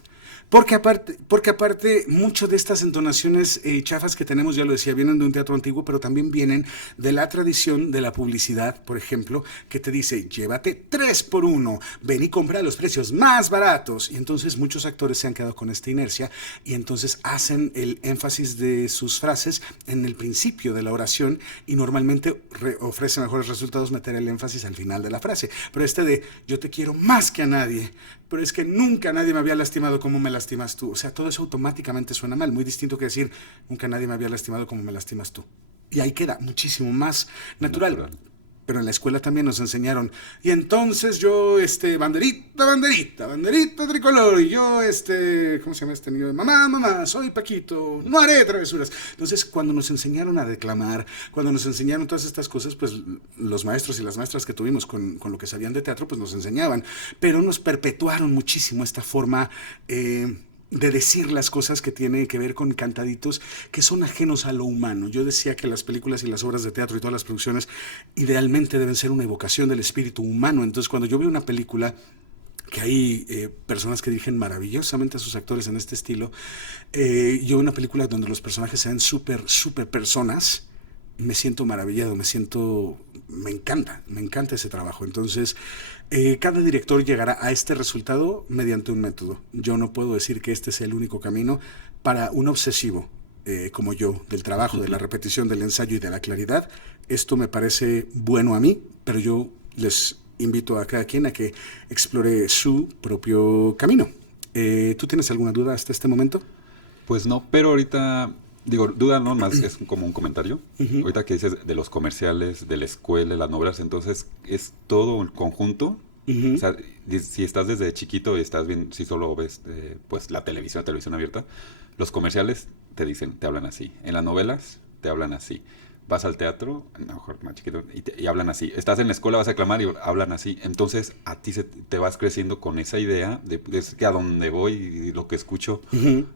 Porque aparte, mucho de estas entonaciones chafas que tenemos, ya lo decía, vienen de un teatro antiguo, pero también vienen de la tradición de la publicidad, por ejemplo, que te dice, llévate 3 por 1, ven y compra a los precios más baratos. Y entonces muchos actores se han quedado con esta inercia y entonces hacen el énfasis de sus frases en el principio de la oración y normalmente ofrece mejores resultados meter el énfasis al final de la frase. Pero de yo te quiero más que a nadie, pero es que nunca nadie me había lastimado como me lastimas tú. O sea, todo eso automáticamente suena mal. Muy distinto que decir, nunca nadie me había lastimado como me lastimas tú. Y ahí queda muchísimo más natural. Pero en la escuela también nos enseñaron. Y entonces yo, banderita tricolor. Y yo, ¿cómo se llama este niño? Mamá, soy Paquito, no haré travesuras. Entonces, cuando nos enseñaron a declamar, cuando nos enseñaron todas estas cosas, pues los maestros y las maestras que tuvimos con lo que sabían de teatro, pues nos enseñaban. Pero nos perpetuaron muchísimo esta forma de decir las cosas que tienen que ver con cantaditos que son ajenos a lo humano. Yo decía que las películas y las obras de teatro y todas las producciones idealmente deben ser una evocación del espíritu humano. Entonces, cuando yo veo una película que hay personas que dirigen maravillosamente a sus actores en este estilo, yo veo una película donde los personajes sean súper personas, me siento maravillado, me encanta ese trabajo. Entonces, cada director llegará a este resultado mediante un método. Yo no puedo decir que este sea el único camino para un obsesivo como yo, del trabajo, de la repetición, del ensayo y de la claridad. Esto me parece bueno a mí, pero yo les invito a cada quien a que explore su propio camino. ¿Tú tienes alguna duda hasta este momento? Pues no, pero ahorita Digo, duda no más, es como un comentario. Ahorita que dices de los comerciales, de la escuela, de las novelas, entonces es todo un conjunto. O sea, si estás desde chiquito y estás bien, si solo ves pues la televisión abierta, los comerciales te dicen, te hablan así. En las novelas te hablan así. Vas al teatro, a lo mejor más chiquito, y hablan así. Estás en la escuela, vas a reclamar y hablan así. Entonces a ti te vas creciendo con esa idea de que a donde voy y lo que escucho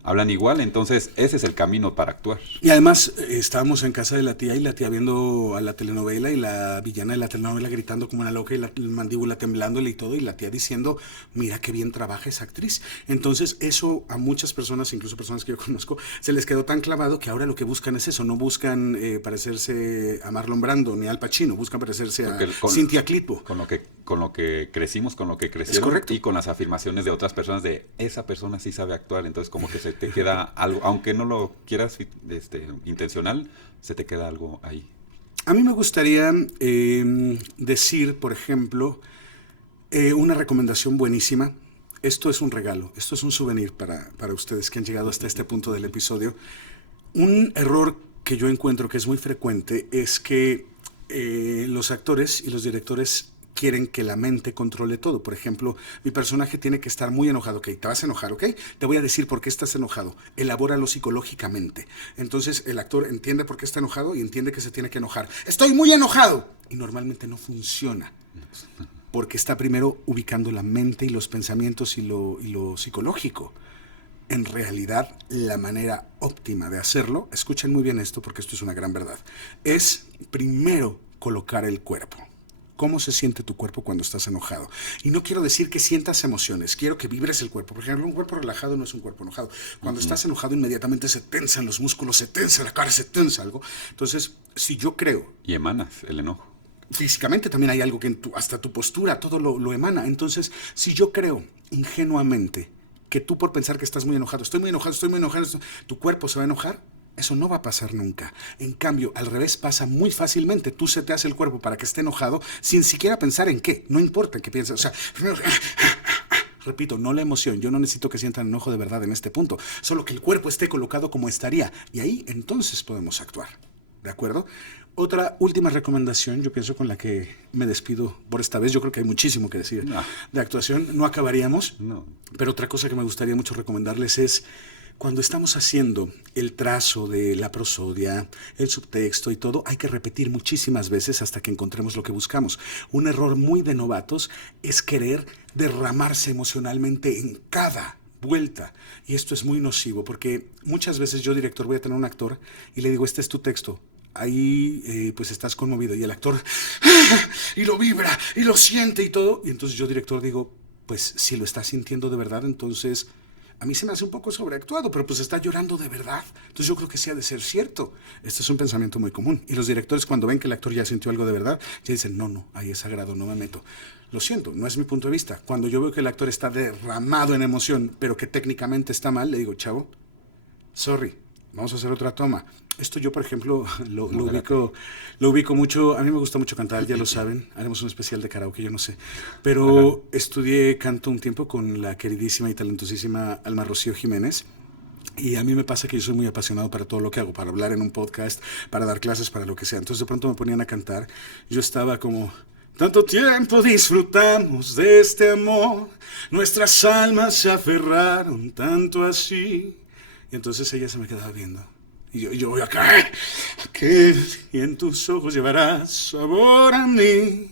hablan igual. Entonces ese es el camino para actuar. Y además estábamos en casa de la tía y la tía viendo a la telenovela y la villana de la telenovela gritando como una loca y la mandíbula temblándole y todo, y la tía diciendo, mira qué bien trabaja esa actriz. Entonces eso a muchas personas, incluso personas que yo conozco, se les quedó tan clavado que ahora lo que buscan es eso. No buscan parecerse a Marlon Brando ni Al Pacino, buscan parecerse a Cynthia Clitbo. Con lo que crecimos, con lo que crecieron y con las afirmaciones de otras personas de esa persona sí sabe actuar, entonces como que se te queda algo, aunque no lo quieras intencional, se te queda algo ahí. A mí me gustaría decir, por ejemplo, una recomendación buenísima. Esto es un regalo, esto es un souvenir para ustedes que han llegado hasta este punto del episodio. Un error que yo encuentro que es muy frecuente es que los actores y los directores quieren que la mente controle todo. Por ejemplo, mi personaje tiene que estar muy enojado. Ok, te vas a enojar, ok. Te voy a decir por qué estás enojado. Elabóralo psicológicamente. Entonces el actor entiende por qué está enojado y entiende que se tiene que enojar. ¡Estoy muy enojado! Y normalmente no funciona. Porque está primero ubicando la mente y los pensamientos y lo psicológico. En realidad, la manera óptima de hacerlo, escuchen muy bien esto porque esto es una gran verdad, es primero colocar el cuerpo. ¿Cómo se siente tu cuerpo cuando estás enojado? Y no quiero decir que sientas emociones, quiero que vibres el cuerpo. Por ejemplo, un cuerpo relajado no es un cuerpo enojado. Cuando estás enojado, inmediatamente se tensan los músculos, se tensa la cara, se tensa algo. Entonces, si yo creo... Y emanas el enojo. Físicamente también hay algo que hasta tu postura, todo lo emana. Entonces, si yo creo ingenuamente que tú por pensar que estás muy enojado, estoy muy enojado, tu cuerpo se va a enojar, eso no va a pasar nunca. En cambio, al revés pasa muy fácilmente. Tú se te hace el cuerpo para que esté enojado sin siquiera pensar en qué. No importa en qué pienses. O sea, primero, repito, no la emoción. Yo no necesito que sientan enojo de verdad en este punto. Solo que el cuerpo esté colocado como estaría. Y ahí entonces podemos actuar. ¿De acuerdo? Otra última recomendación, yo pienso con la que me despido por esta vez. Yo creo que hay muchísimo que decir de actuación. No acabaríamos. No. Pero otra cosa que me gustaría mucho recomendarles es cuando estamos haciendo el trazo de la prosodia, el subtexto y todo, hay que repetir muchísimas veces hasta que encontremos lo que buscamos. Un error muy de novatos es querer derramarse emocionalmente en cada vuelta. Y esto es muy nocivo porque muchas veces yo, director, voy a tener un actor y le digo, este es tu texto. Ahí pues estás conmovido y el actor y lo vibra y lo siente y todo. Y entonces yo, director, digo, pues si lo está sintiendo de verdad, entonces a mí se me hace un poco sobreactuado, pero pues está llorando de verdad. Entonces yo creo que sí ha de ser cierto. Este es un pensamiento muy común. Y los directores, cuando ven que el actor ya sintió algo de verdad, ya dicen, no, ahí es sagrado, no me meto. Lo siento, no es mi punto de vista. Cuando yo veo que el actor está derramado en emoción, pero que técnicamente está mal, le digo, chavo, sorry, vamos a hacer otra toma. Esto yo, por ejemplo, lo ubico mucho. A mí me gusta mucho cantar, ya lo saben. Haremos un especial de karaoke, yo no sé. Pero estudié canto un tiempo con la queridísima y talentosísima Alma Rocío Jiménez. Y a mí me pasa que yo soy muy apasionado para todo lo que hago, para hablar en un podcast, para dar clases, para lo que sea. Entonces de pronto me ponían a cantar. Yo estaba como... Tanto tiempo disfrutamos de este amor, nuestras almas se aferraron tanto así. Y entonces ella se me quedaba viendo. Y yo voy acá, ¿qué? Y en tus ojos llevarás sabor a mí.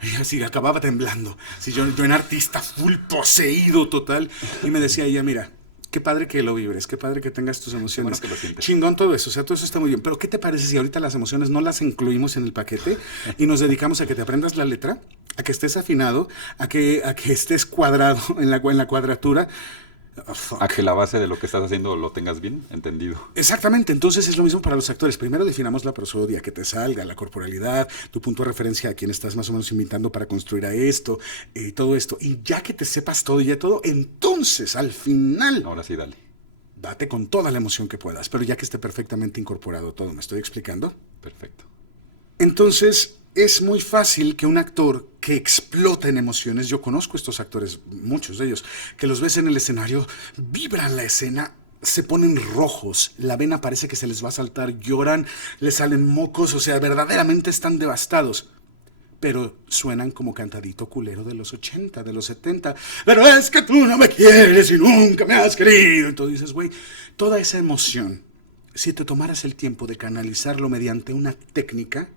Y así acababa temblando. Si yo en artista full poseído total. Y me decía ella, mira, qué padre que lo vibres, qué padre que tengas tus emociones. Bueno, que chingón todo eso, o sea, todo eso está muy bien. Pero ¿qué te parece si ahorita las emociones no las incluimos en el paquete y nos dedicamos a que te aprendas la letra, a que estés afinado, a que estés cuadrado en la cuadratura? A que la base de lo que estás haciendo lo tengas bien entendido. Exactamente, entonces es lo mismo para los actores. Primero definamos la prosodia, que te salga, la corporalidad, tu punto de referencia a quien estás más o menos invitando para construir a esto, todo esto. Y ya que te sepas todo y ya todo, entonces al final... Ahora sí, dale. Date con toda la emoción que puedas, pero ya que esté perfectamente incorporado todo. ¿Me estoy explicando? Perfecto. Entonces... es muy fácil que un actor que explota en emociones, yo conozco estos actores, muchos de ellos, que los ves en el escenario, vibran la escena, se ponen rojos, la vena parece que se les va a saltar, lloran, les salen mocos, o sea, verdaderamente están devastados. Pero suenan como cantadito culero de los 80, de los 70. Pero es que tú no me quieres y nunca me has querido. Entonces dices, güey, toda esa emoción, si te tomaras el tiempo de canalizarlo mediante una técnica,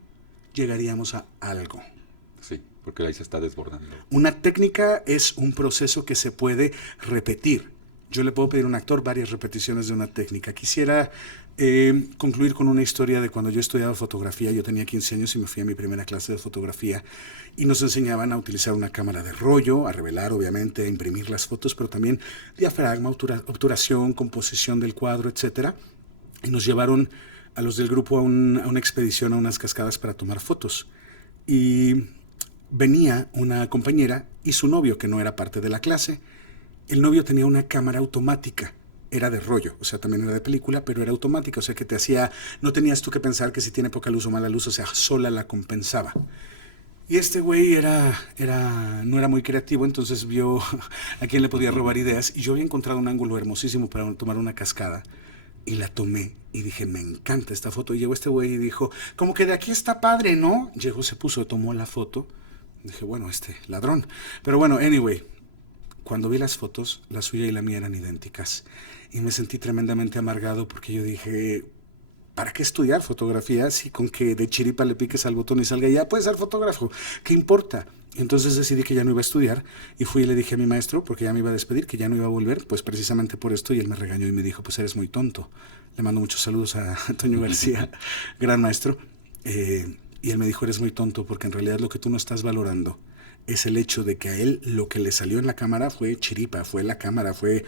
llegaríamos a algo. Sí, porque ahí se está desbordando. Una técnica es un proceso que se puede repetir. Yo le puedo pedir a un actor varias repeticiones de una técnica. Quisiera concluir con una historia de cuando yo estudiaba fotografía. Yo tenía 15 años y me fui a mi primera clase de fotografía y nos enseñaban a utilizar una cámara de rollo, a revelar obviamente, a imprimir las fotos, pero también diafragma, obturación, composición del cuadro, etcétera. Y nos llevaron a los del grupo a una expedición a unas cascadas para tomar fotos. Y venía una compañera y su novio, que no era parte de la clase. El novio tenía una cámara automática, era de rollo, o sea, también era de película, pero era automática, o sea, que te hacía, no tenías tú que pensar que si tiene poca luz o mala luz, o sea, sola la compensaba. Y este güey no era muy creativo, entonces vio a quién le podía robar ideas, y yo había encontrado un ángulo hermosísimo para tomar una cascada, y la tomé, y dije, me encanta esta foto, y llegó este güey y dijo, como que de aquí está padre, ¿no? Llegó, se puso, tomó la foto, dije, bueno, ladrón, pero bueno, anyway. Cuando vi las fotos, la suya y la mía eran idénticas. Y me sentí tremendamente amargado porque yo dije, ¿para qué estudiar fotografía si con que de chiripa le piques al botón y salga ya puedes ser fotógrafo? ¿Qué importa? Y entonces decidí que ya no iba a estudiar y fui y le dije a mi maestro, porque ya me iba a despedir, que ya no iba a volver, pues precisamente por esto, y él me regañó y me dijo, pues eres muy tonto. Le mando muchos saludos a Antonio García, gran maestro. Y él me dijo, eres muy tonto porque en realidad lo que tú no estás valorando es el hecho de que a él lo que le salió en la cámara fue chiripa, fue la cámara, fue...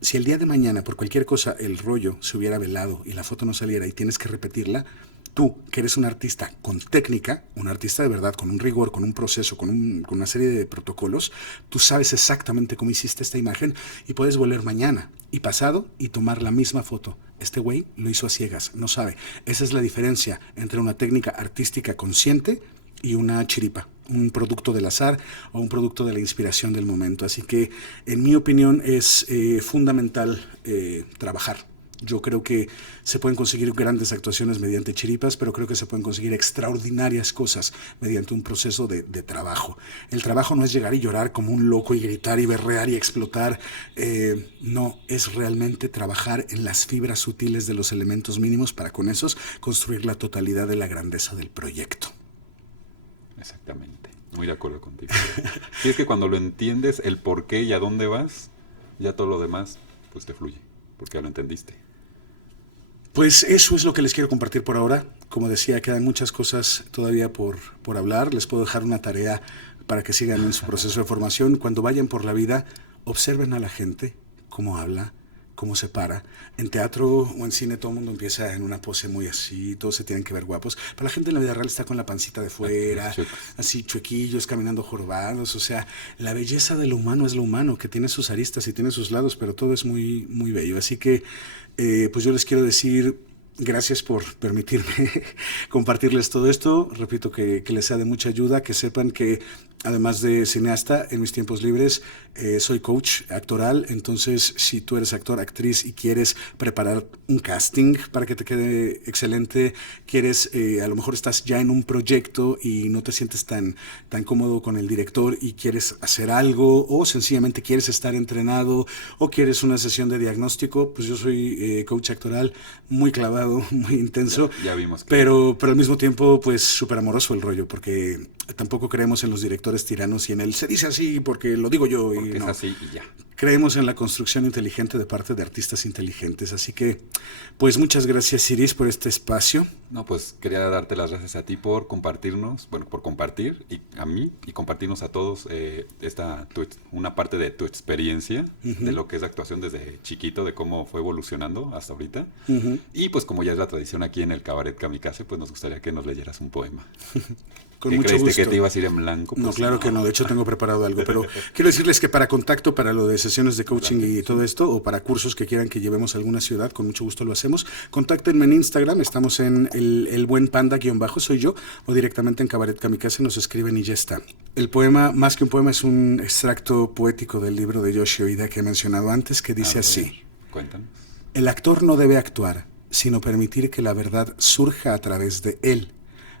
Si el día de mañana, por cualquier cosa, el rollo se hubiera velado y la foto no saliera y tienes que repetirla, tú, que eres un artista con técnica, un artista de verdad, con un rigor, con un proceso, con una serie de protocolos, tú sabes exactamente cómo hiciste esta imagen y puedes volver mañana y pasado y tomar la misma foto. Este güey lo hizo a ciegas, no sabe. Esa es la diferencia entre una técnica artística consciente y una chiripa, un producto del azar o un producto de la inspiración del momento. Así que, en mi opinión, es fundamental trabajar. Yo creo que se pueden conseguir grandes actuaciones mediante chiripas, pero creo que se pueden conseguir extraordinarias cosas mediante un proceso de trabajo. El trabajo no es llegar y llorar como un loco y gritar y berrear y explotar. No, es realmente trabajar en las fibras sutiles de los elementos mínimos para con esos construir la totalidad de la grandeza del proyecto. Exactamente, muy de acuerdo contigo. Y es que cuando lo entiendes, el por qué y a dónde vas, ya todo lo demás pues te fluye, porque ya lo entendiste. Pues eso es lo que les quiero compartir por ahora. Como decía, quedan muchas cosas todavía por hablar. Les puedo dejar una tarea para que sigan en su proceso de formación. Cuando vayan por la vida, observen a la gente, cómo habla, cómo se para. En teatro o en cine todo el mundo empieza en una pose muy así, todos se tienen que ver guapos, pero la gente en la vida real está con la pancita de fuera, así chuequillos, caminando jorobados. O sea, la belleza de lo humano es lo humano, que tiene sus aristas y tiene sus lados, pero todo es muy, muy bello. Así que, pues yo les quiero decir gracias por permitirme compartirles todo esto. Repito, que les sea de mucha ayuda, que sepan que además de cineasta, en mis tiempos libres soy coach actoral. Entonces, si tú eres actor, actriz y quieres preparar un casting para que te quede excelente, quieres, a lo mejor estás ya en un proyecto y no te sientes tan cómodo con el director y quieres hacer algo, o sencillamente quieres estar entrenado, o quieres una sesión de diagnóstico, pues yo soy coach actoral, muy clavado, muy intenso, ya vimos que... pero al mismo tiempo pues súper amoroso el rollo, porque tampoco creemos en los directores tiranos y en el se dice así porque lo digo yo, porque y no. Es así y ya. Creemos en la construcción inteligente de parte de artistas inteligentes. Así que, pues muchas gracias, Iris, por este espacio. No, pues quería darte las gracias a ti por compartirnos, bueno, por compartir y a mí y compartirnos a todos una parte de tu experiencia, de lo que es la actuación desde chiquito, de cómo fue evolucionando hasta ahorita. Y pues como ya es la tradición aquí en el Cabaret Kamikaze, pues nos gustaría que nos leyeras un poema. Con ¿Qué mucho creíste gusto. Que te ibas a ir en blanco? Pues no, claro que no. De hecho, tengo preparado algo. Pero quiero decirles que para contacto, para lo de sesiones de coaching y todo esto, o para cursos que quieran que llevemos a alguna ciudad, con mucho gusto lo hacemos. Contáctenme en Instagram. Estamos en el buen panda _ soy yo, o directamente en Cabaret Kamikaze nos escriben y ya está. El poema, más que un poema, es un extracto poético del libro de Yoshio Ida que he mencionado antes, que dice así. Cuéntanos. El actor no debe actuar, sino permitir que la verdad surja a través de él.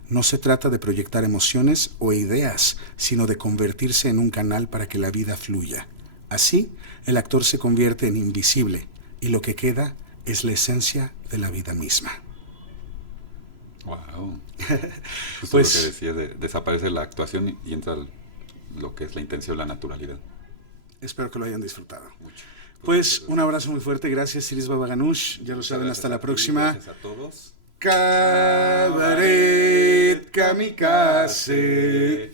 No se trata de proyectar emociones o ideas, sino de convertirse en un canal para que la vida fluya. Así, el actor se convierte en invisible y lo que queda es la esencia de la vida misma. Wow. Justo Pues, lo que decía, desaparece la actuación y entra lo que es la intención, la naturalidad. espero que lo hayan disfrutado. Mucho. Pues un abrazo muy fuerte, gracias Iris Babaganush, ya lo Muchas saben, gracias hasta a la ti, próxima. Gracias a todos. Cabaret Kamikaze.